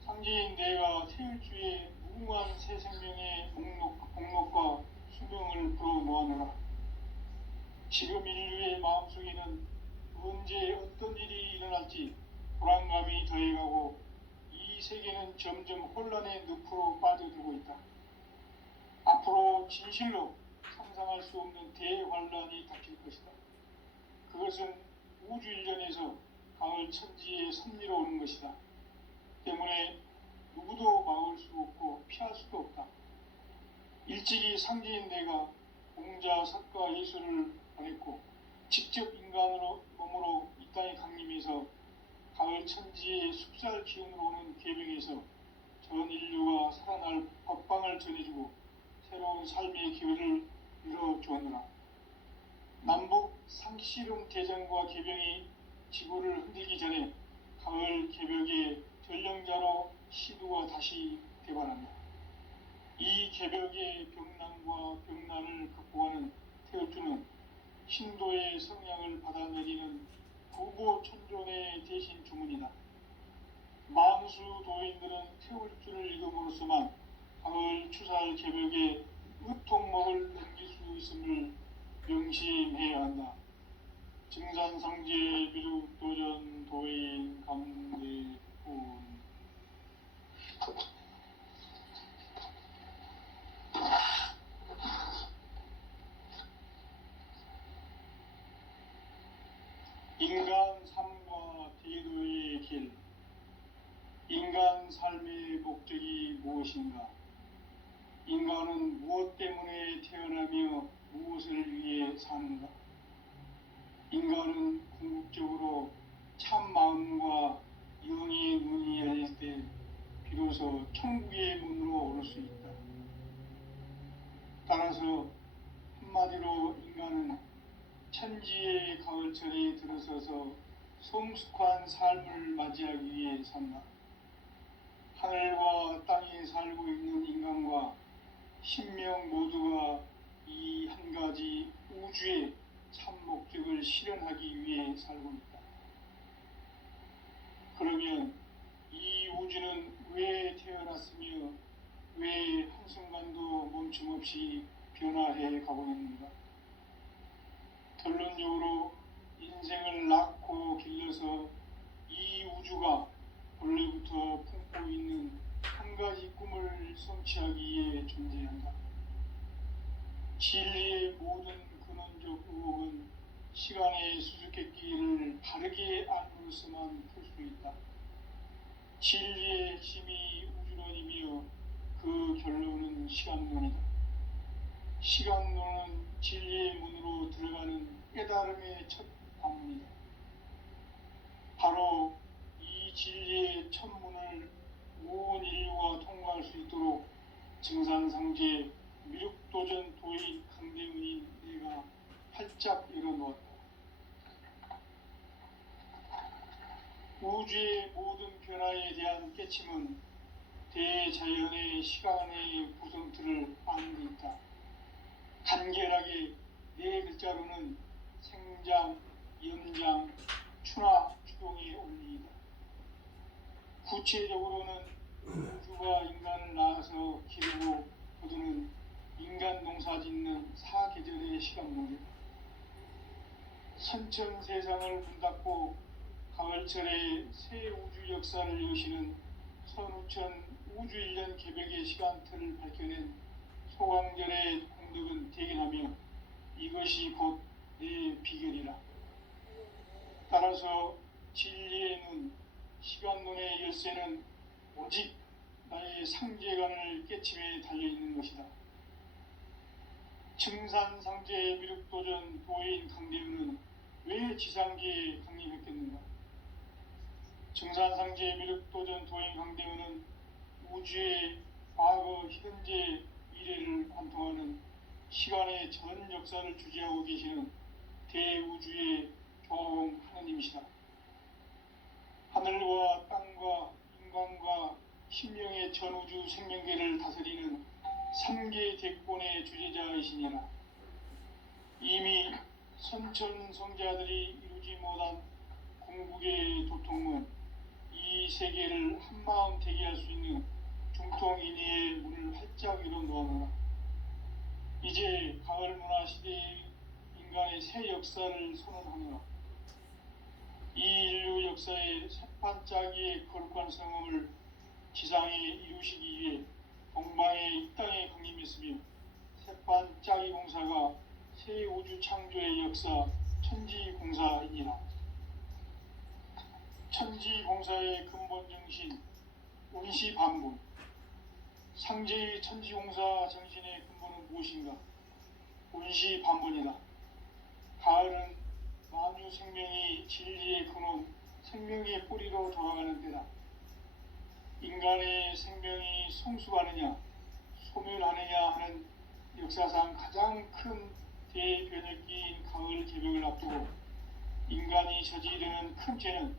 상제인 내가 태을주의 무궁한 새 생명의 목록과 수명을 불어놓아노라. 지금 인류의 마음속에는 언제 어떤 일이 일어날지 불안감이 더해가고 이 세계는 점점 혼란의 늪으로 빠져들고 있다. 앞으로 진실로 상상할 수 없는 대환란이 닥칠 것이다. 그것은 우주 일련에서 가을 천지에 섭리로 오는 것이다. 때문에 누구도 막을 수 없고 피할 수도 없다. 일찍이 상제인 내가 공자, 석가, 예수를 보냈고 직접 인간으로 몸으로 이 땅에 강림해서 가을 천지의 숲살 기운으로 오는 계명에서 전 인류가 살아날 법방을 전해주고 새로운 삶의 기회를 열어주었노라. 남북 상씨름 대전과 개병이 지구를 흔들기 전에 가을 개벽의 전령자로 시두가 다시 대발한다. 이 개벽의 병난과 병난을 극복하는 태을주는 신도의 성향을 받아내리는 구보천존의 대신 주문이다. 만수 도인들은 태울주를 읽음으로써만 가을 추살 개벽의 의통목을 넘길 수 있음을 명심해야 한다. 증산상제 미륵도전 도인 강대훈. 인간 삶과 대도의 길. 인간 삶의 목적이 무엇인가? 인간은 무엇 때문에 태어나며 무엇을 위해 사는가? 인간은 궁극적으로 참 마음과 영의 문이 열릴 때 비로소 천국의 문으로 오를 수 있다. 따라서 한마디로 인간은 천지의 가을철에 들어서서 성숙한 삶을 맞이하기 위해 산다. 하늘과 땅에 살고 있는 인간과 신명 모두가 이 한 가지 우주의 참 목적을 실현하기 위해 살고 있다. 그러면 이 우주는 왜 태어났으며 왜 한순간도 멈춤 없이 변화해 가고 있는가? 결론적으로 인생을 낳고 길러서 이 우주가 원래부터 품고 있는 한 가지 꿈을 성취하기 위해 존재한다. 진리의 모든 근원적 의혹은 시간의 수수께끼를 바르게 알므로서만 풀 수 있다. 진리의 핵심이 우주론이며 그 결론은 시간론이다. 시간론은 진리의 문으로 들어가는 깨달음의 첫 관문이다. 바로 이 진리의 첫 문을 온 인류가 통과할 수 있도록 증산상제 미륵도전 도인 강대훈이 내가 활짝 열어놓았다. 우주의 모든 변화에 대한 깨침은 대자연의 시간의 구성틀을 아는 데 있다. 간결하게 네 글자로는 생장, 연장, 추나 추동의 원리이다. 구체적으로는 우주가 인간을 낳아서 기르고 거두는 인간 농사 짓는 사계절의 시간론이다. 선천 세상을 문 닫고 가을철에 새 우주 역사를 여시는 선우천 우주 1년 개벽의 시간틀을 밝혀낸 소강절의 공덕은 대견하며 이것이 곧 내 비결이라. 따라서 진리의 눈, 시간론의 열쇠는 오직 나의 상제관을 깨침에 달려있는 것이다. 증산상제의 미륵도전 도인 강대훈은 왜 지상계에 강림했겠는가? 증산상제의 미륵도전 도인 강대훈은 우주의 과거, 현재, 미래를 관통하는 시간의 전 역사를 주재하고 계시는 대우주의 조화공 하느님이시다. 하늘과 땅과 인간과 신명의 전우주 생명계를 다스리는 3개 대권의 주제자이시니라. 이미 선천성자들이 이루지 못한 궁극의 도통은 이 세계를 한마음 되게 할 수 있는 중통인의의 문을 활짝 열어놓아노라. 이제 가을 문화 시대의 인간의 새 역사를 선언하노라. 이 인류 역사의 새반짝이의 거룩한 성음을 지상에 이루시기 위해 동방의 이 땅에 강림했으며 새반짝이 공사가 새 우주 창조의 역사 천지공사이니라. 천지공사의 근본 정신 운시반분. 상제의 천지공사 정신의 근본은 무엇인가? 운시반분이다. 가을은 만유 생명이 진리의 근원, 생명의 뿌리로 돌아가는 때다. 인간의 생명이 성숙하느냐, 소멸하느냐 하는 역사상 가장 큰 대변혁기인 가을 개벽을 앞두고 인간이 저지르는 큰 죄는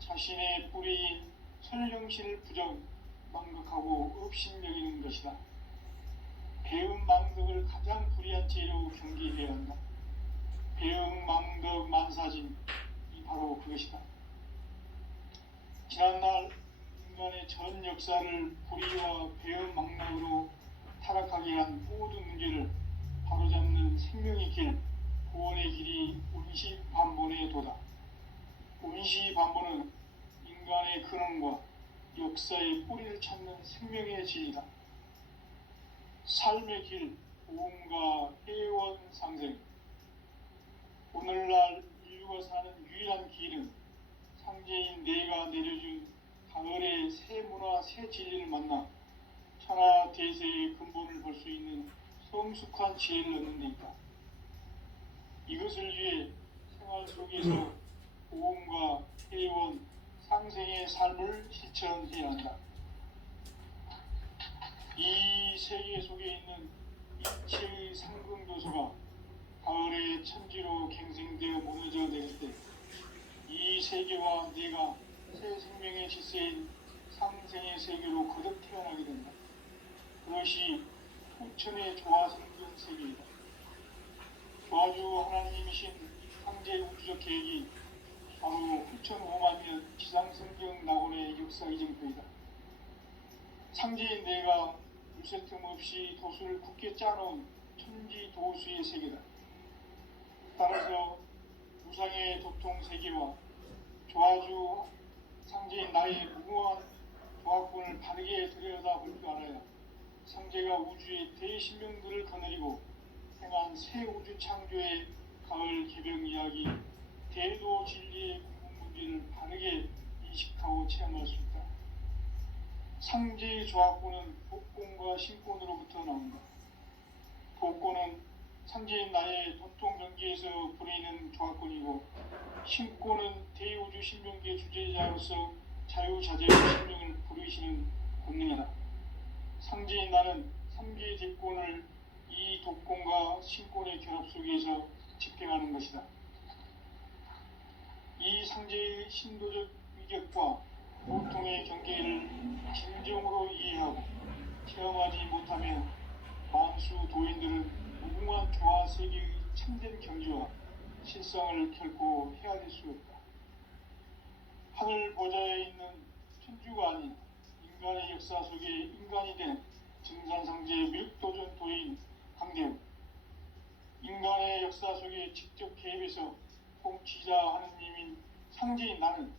자신의 뿌리인 설령신을 부정, 망각하고 업신여기는 것이다. 배음 망덕을 가장 불의한 죄로 경계해야 한다. 배음 망덕 만사진, 이 바로 그것이다. 지난날 인간의 전 역사를 불의와 배음 망덕으로 타락하게 한 모든 문제를 바로잡는 생명의 길, 구원의 길이 운시반본의 도다. 운시반본은 인간의 근원과 역사의 뿌리를 찾는 생명의 진리다. 삶의 길, 보험과 회원 상생. 오늘날 인류가 사는 유일한 길은 상제인 내가 내려준 가을의 새 문화, 새 진리를 만나 천하 대세의 근본을 볼 수 있는 성숙한 지혜를 얻는 데 있다. 이것을 위해 생활 속에서 보험과 회원, 상생의 삶을 실천해야 한다. 이 세계 속에 있는 일체의 세계의 천지로 갱생되어 무너져 내릴 때 이 세계와 내가 새 생명의 질서인 상생의 세계로 거듭 태어나게 된다. 그것이 후천의 조화성경 세계이다. 조화주 하나님이신 황제의 우주적 계획이 바로 후천 5만 년 지상성경 낙원의 역사 이정표이다. 상제인 내가 물새 틈 없이 도수를 굳게 짜놓은 천지 도수의 세계다. 따라서 무상의 도통 세계와 조화주 상제인 나의 무궁한 조합군을 바르게 들여다볼 줄 알아야 상제가 우주의 대신명들을 거느리고 행한 새 우주 창조의 가을 개병 이야기, 대도 진리의 궁극 문제를 바르게 인식하고 체험할 수 있다. 상제의 조합군은 복권과 신권으로부터 나온다. 복권은 상제인 나의 도통 경계에서 부리는 조합권이고, 신권은 대우주 신명계 주제자로서 자유자재의 신명을 부르시는 권능이다. 상제인 나는 3개의 대권을 이 독권과 신권의 결합 속에서 집행하는 것이다. 이 상제의 신도적 위격과 보통의 경계를 진정으로 이해하고 체험하지 못하면 만수 도인들은 무궁한 조화 세계의 참된 경지와 실상을 결코 헤아릴 수 없다. 하늘 보좌에 있는 천주가 아닌 인간의 역사 속에 인간이 된 증산상제의 밀도전 도인 강대우, 인간의 역사 속에 직접 개입해서 통치자 하느님인 상제인 나는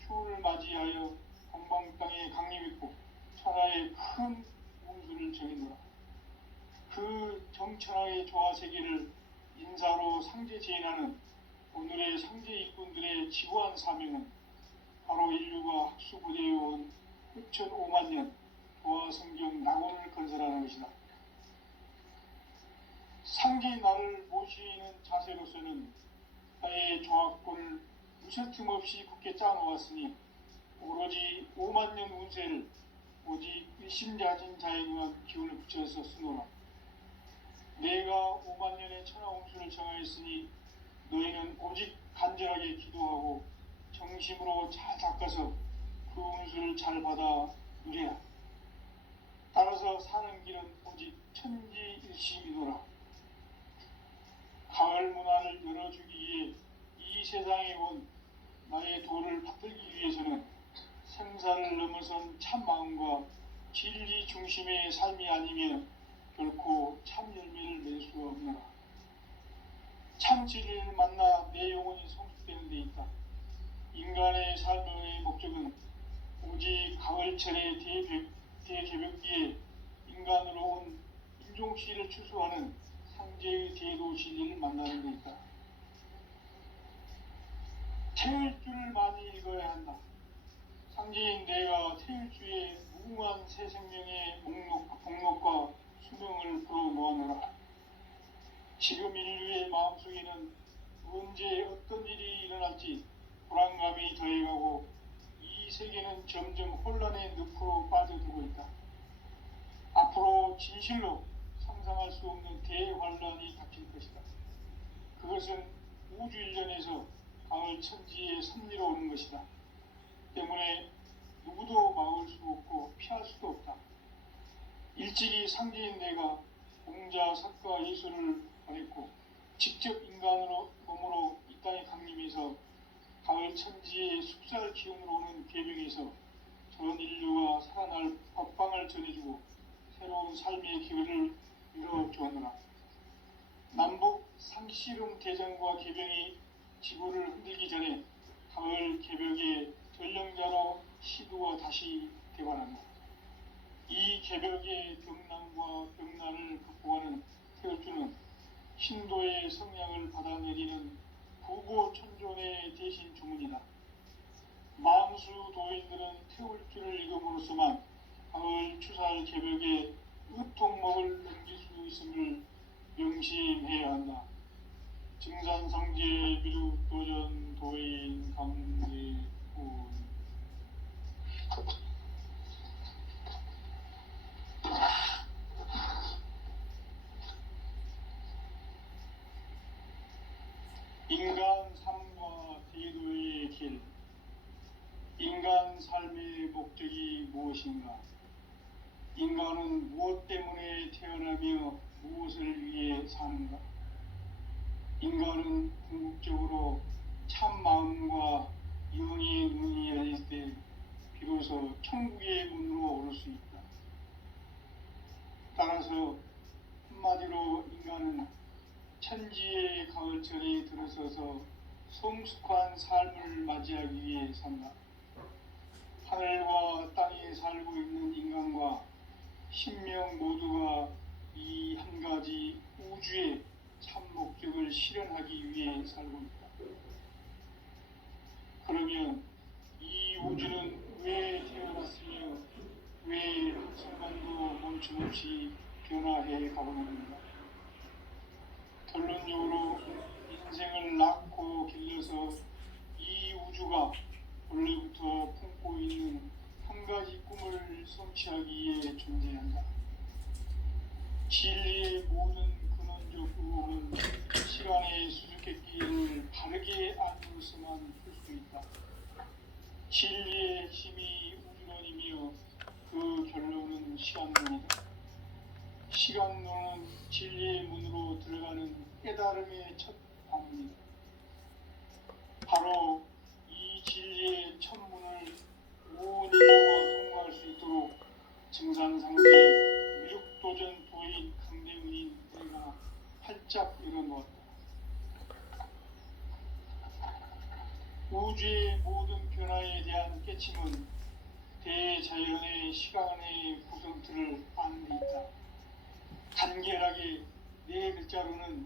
추후를 맞이하여 동방 땅에 강림했고 천하의 큰 운수를 정해노라. 그 정천하의 조화세계를 인사로 상제 제인하는 오늘의 상제 일꾼들의 지구한 사명은 바로 인류가 학수고대해온 후천 5만 년 조화성경 낙원을 건설하는 것이다. 상제의 나를 모시는 자세로서는 나의 조합권을 무쇠틈 없이 굳게 짜놓았으니 오로지 5만 년 운세를 오직 일심자진 자에 의한 기운을 붙여서 쓰노라. 내가 5만 년의 천하 운수를 정하였으니 너희는 오직 간절하게 기도하고 정심으로 잘 닦아서 그 운수를 잘 받아 누려야. 따라서 사는 길은 오직 천지일심이노라. 가을 문화를 열어주기 위해 이 세상에 온 나의 도를 받들기 위해서는 생사를 넘어선 참 마음과 진리 중심의 삶이 아니면 결코 참 열매를 낼 수 없노라. 참 진리를 만나 내 영혼이 성숙되는 데 있다. 인간의 삶의 목적은 오직 가을철의 대개벽기에 인간으로 온 인종시를 추수하는 상제의 대도 진리를 만나는 데 있다. 태울 줄을 많이 읽어야 한다. 상제인 내가 태울 주의 무궁한 새 생명의 목록과 수명을 풀어놓아노라. 지금 인류의 마음속에는 언제 어떤 일이 일어날지 불안감이 더해가고 이 세계는 점점 혼란의 늪으로 빠져들고 있다. 앞으로 진실로 상상할 수 없는 대환란이 닥칠 것이다. 그것은 우주 일련에서 가을 천지의 섭리로 오는 것이다. 때문에 누구도 막을 수 없고 피할 수도 없다. 일찍이 상제인 내가 공자, 석가, 예수를 보냈고 직접 인간으로 몸으로 이 땅에 강림해서 가을 천지의 숲살 기운으로 오는 계명에서 전 인류가 살아날 법방을 전해주고 새로운 삶의 기회를 열어주었노라. 남북 상씨름 대전과 개병이 지구를 흔들기 전에 가을 개벽의 전령자로 시두가 다시 되관한다. 이 개벽의 병난과 병난을 극복하는 태울주는 신도의 성향을 받아내리는 구고천존의 대신 주문이다. 만수 도인들은 태울주를 읽음으로써만 가을 추살 개벽의 의통목을 넘길 수 있음을 명심해야 한다. 증산상제 미륵도전 도인 강제군 인간 삶과 대도의 길, 인간 삶의 목적이 무엇인가? 인간은 무엇 때문에 태어나며 무엇을 위해 사는가? 인간은 궁극적으로 참 마음과 영의 눈이 열릴 때 비로소 천국의 문으로 오를 수 있다. 따라서 한마디로 인간은 천지의 가을철에 들어서서 성숙한 삶을 맞이하기 위해 산다. 하늘과 땅에 살고 있는 인간과 신명 모두가 이 한 가지 우주의 참 목적을 실현하기 위해 살고 있다. 그러면 이 우주는 왜 태어났으며 왜 한순간도 멈춤없이 변화해 가고 있는가? 결론적으로 인생을 낳고 길러서 이 우주가 원래부터 품고 있는 한 가지 꿈을 성취하기 위해 존재한다. 진리의 모든 근원적 의혹은 시간의 수수께끼를 바르게 알고서만 풀 수 있다. 진리의 핵심이 우주론이며 그 결론은 시간론이다. 시간론은 진리의 문으로 들어가는 깨달음의 첫 방문이다. 바로 이 진리의 첫 문을 온 인류가 통과할 수 있도록 증산상계 미륵도전 도인 강대문인 우리가 활짝 열어놓았다. 우주의 모든 변화에 대한 깨침은 대자연의 시간의 구성틀을 아는 데 있다. 간결하게 네 글자로는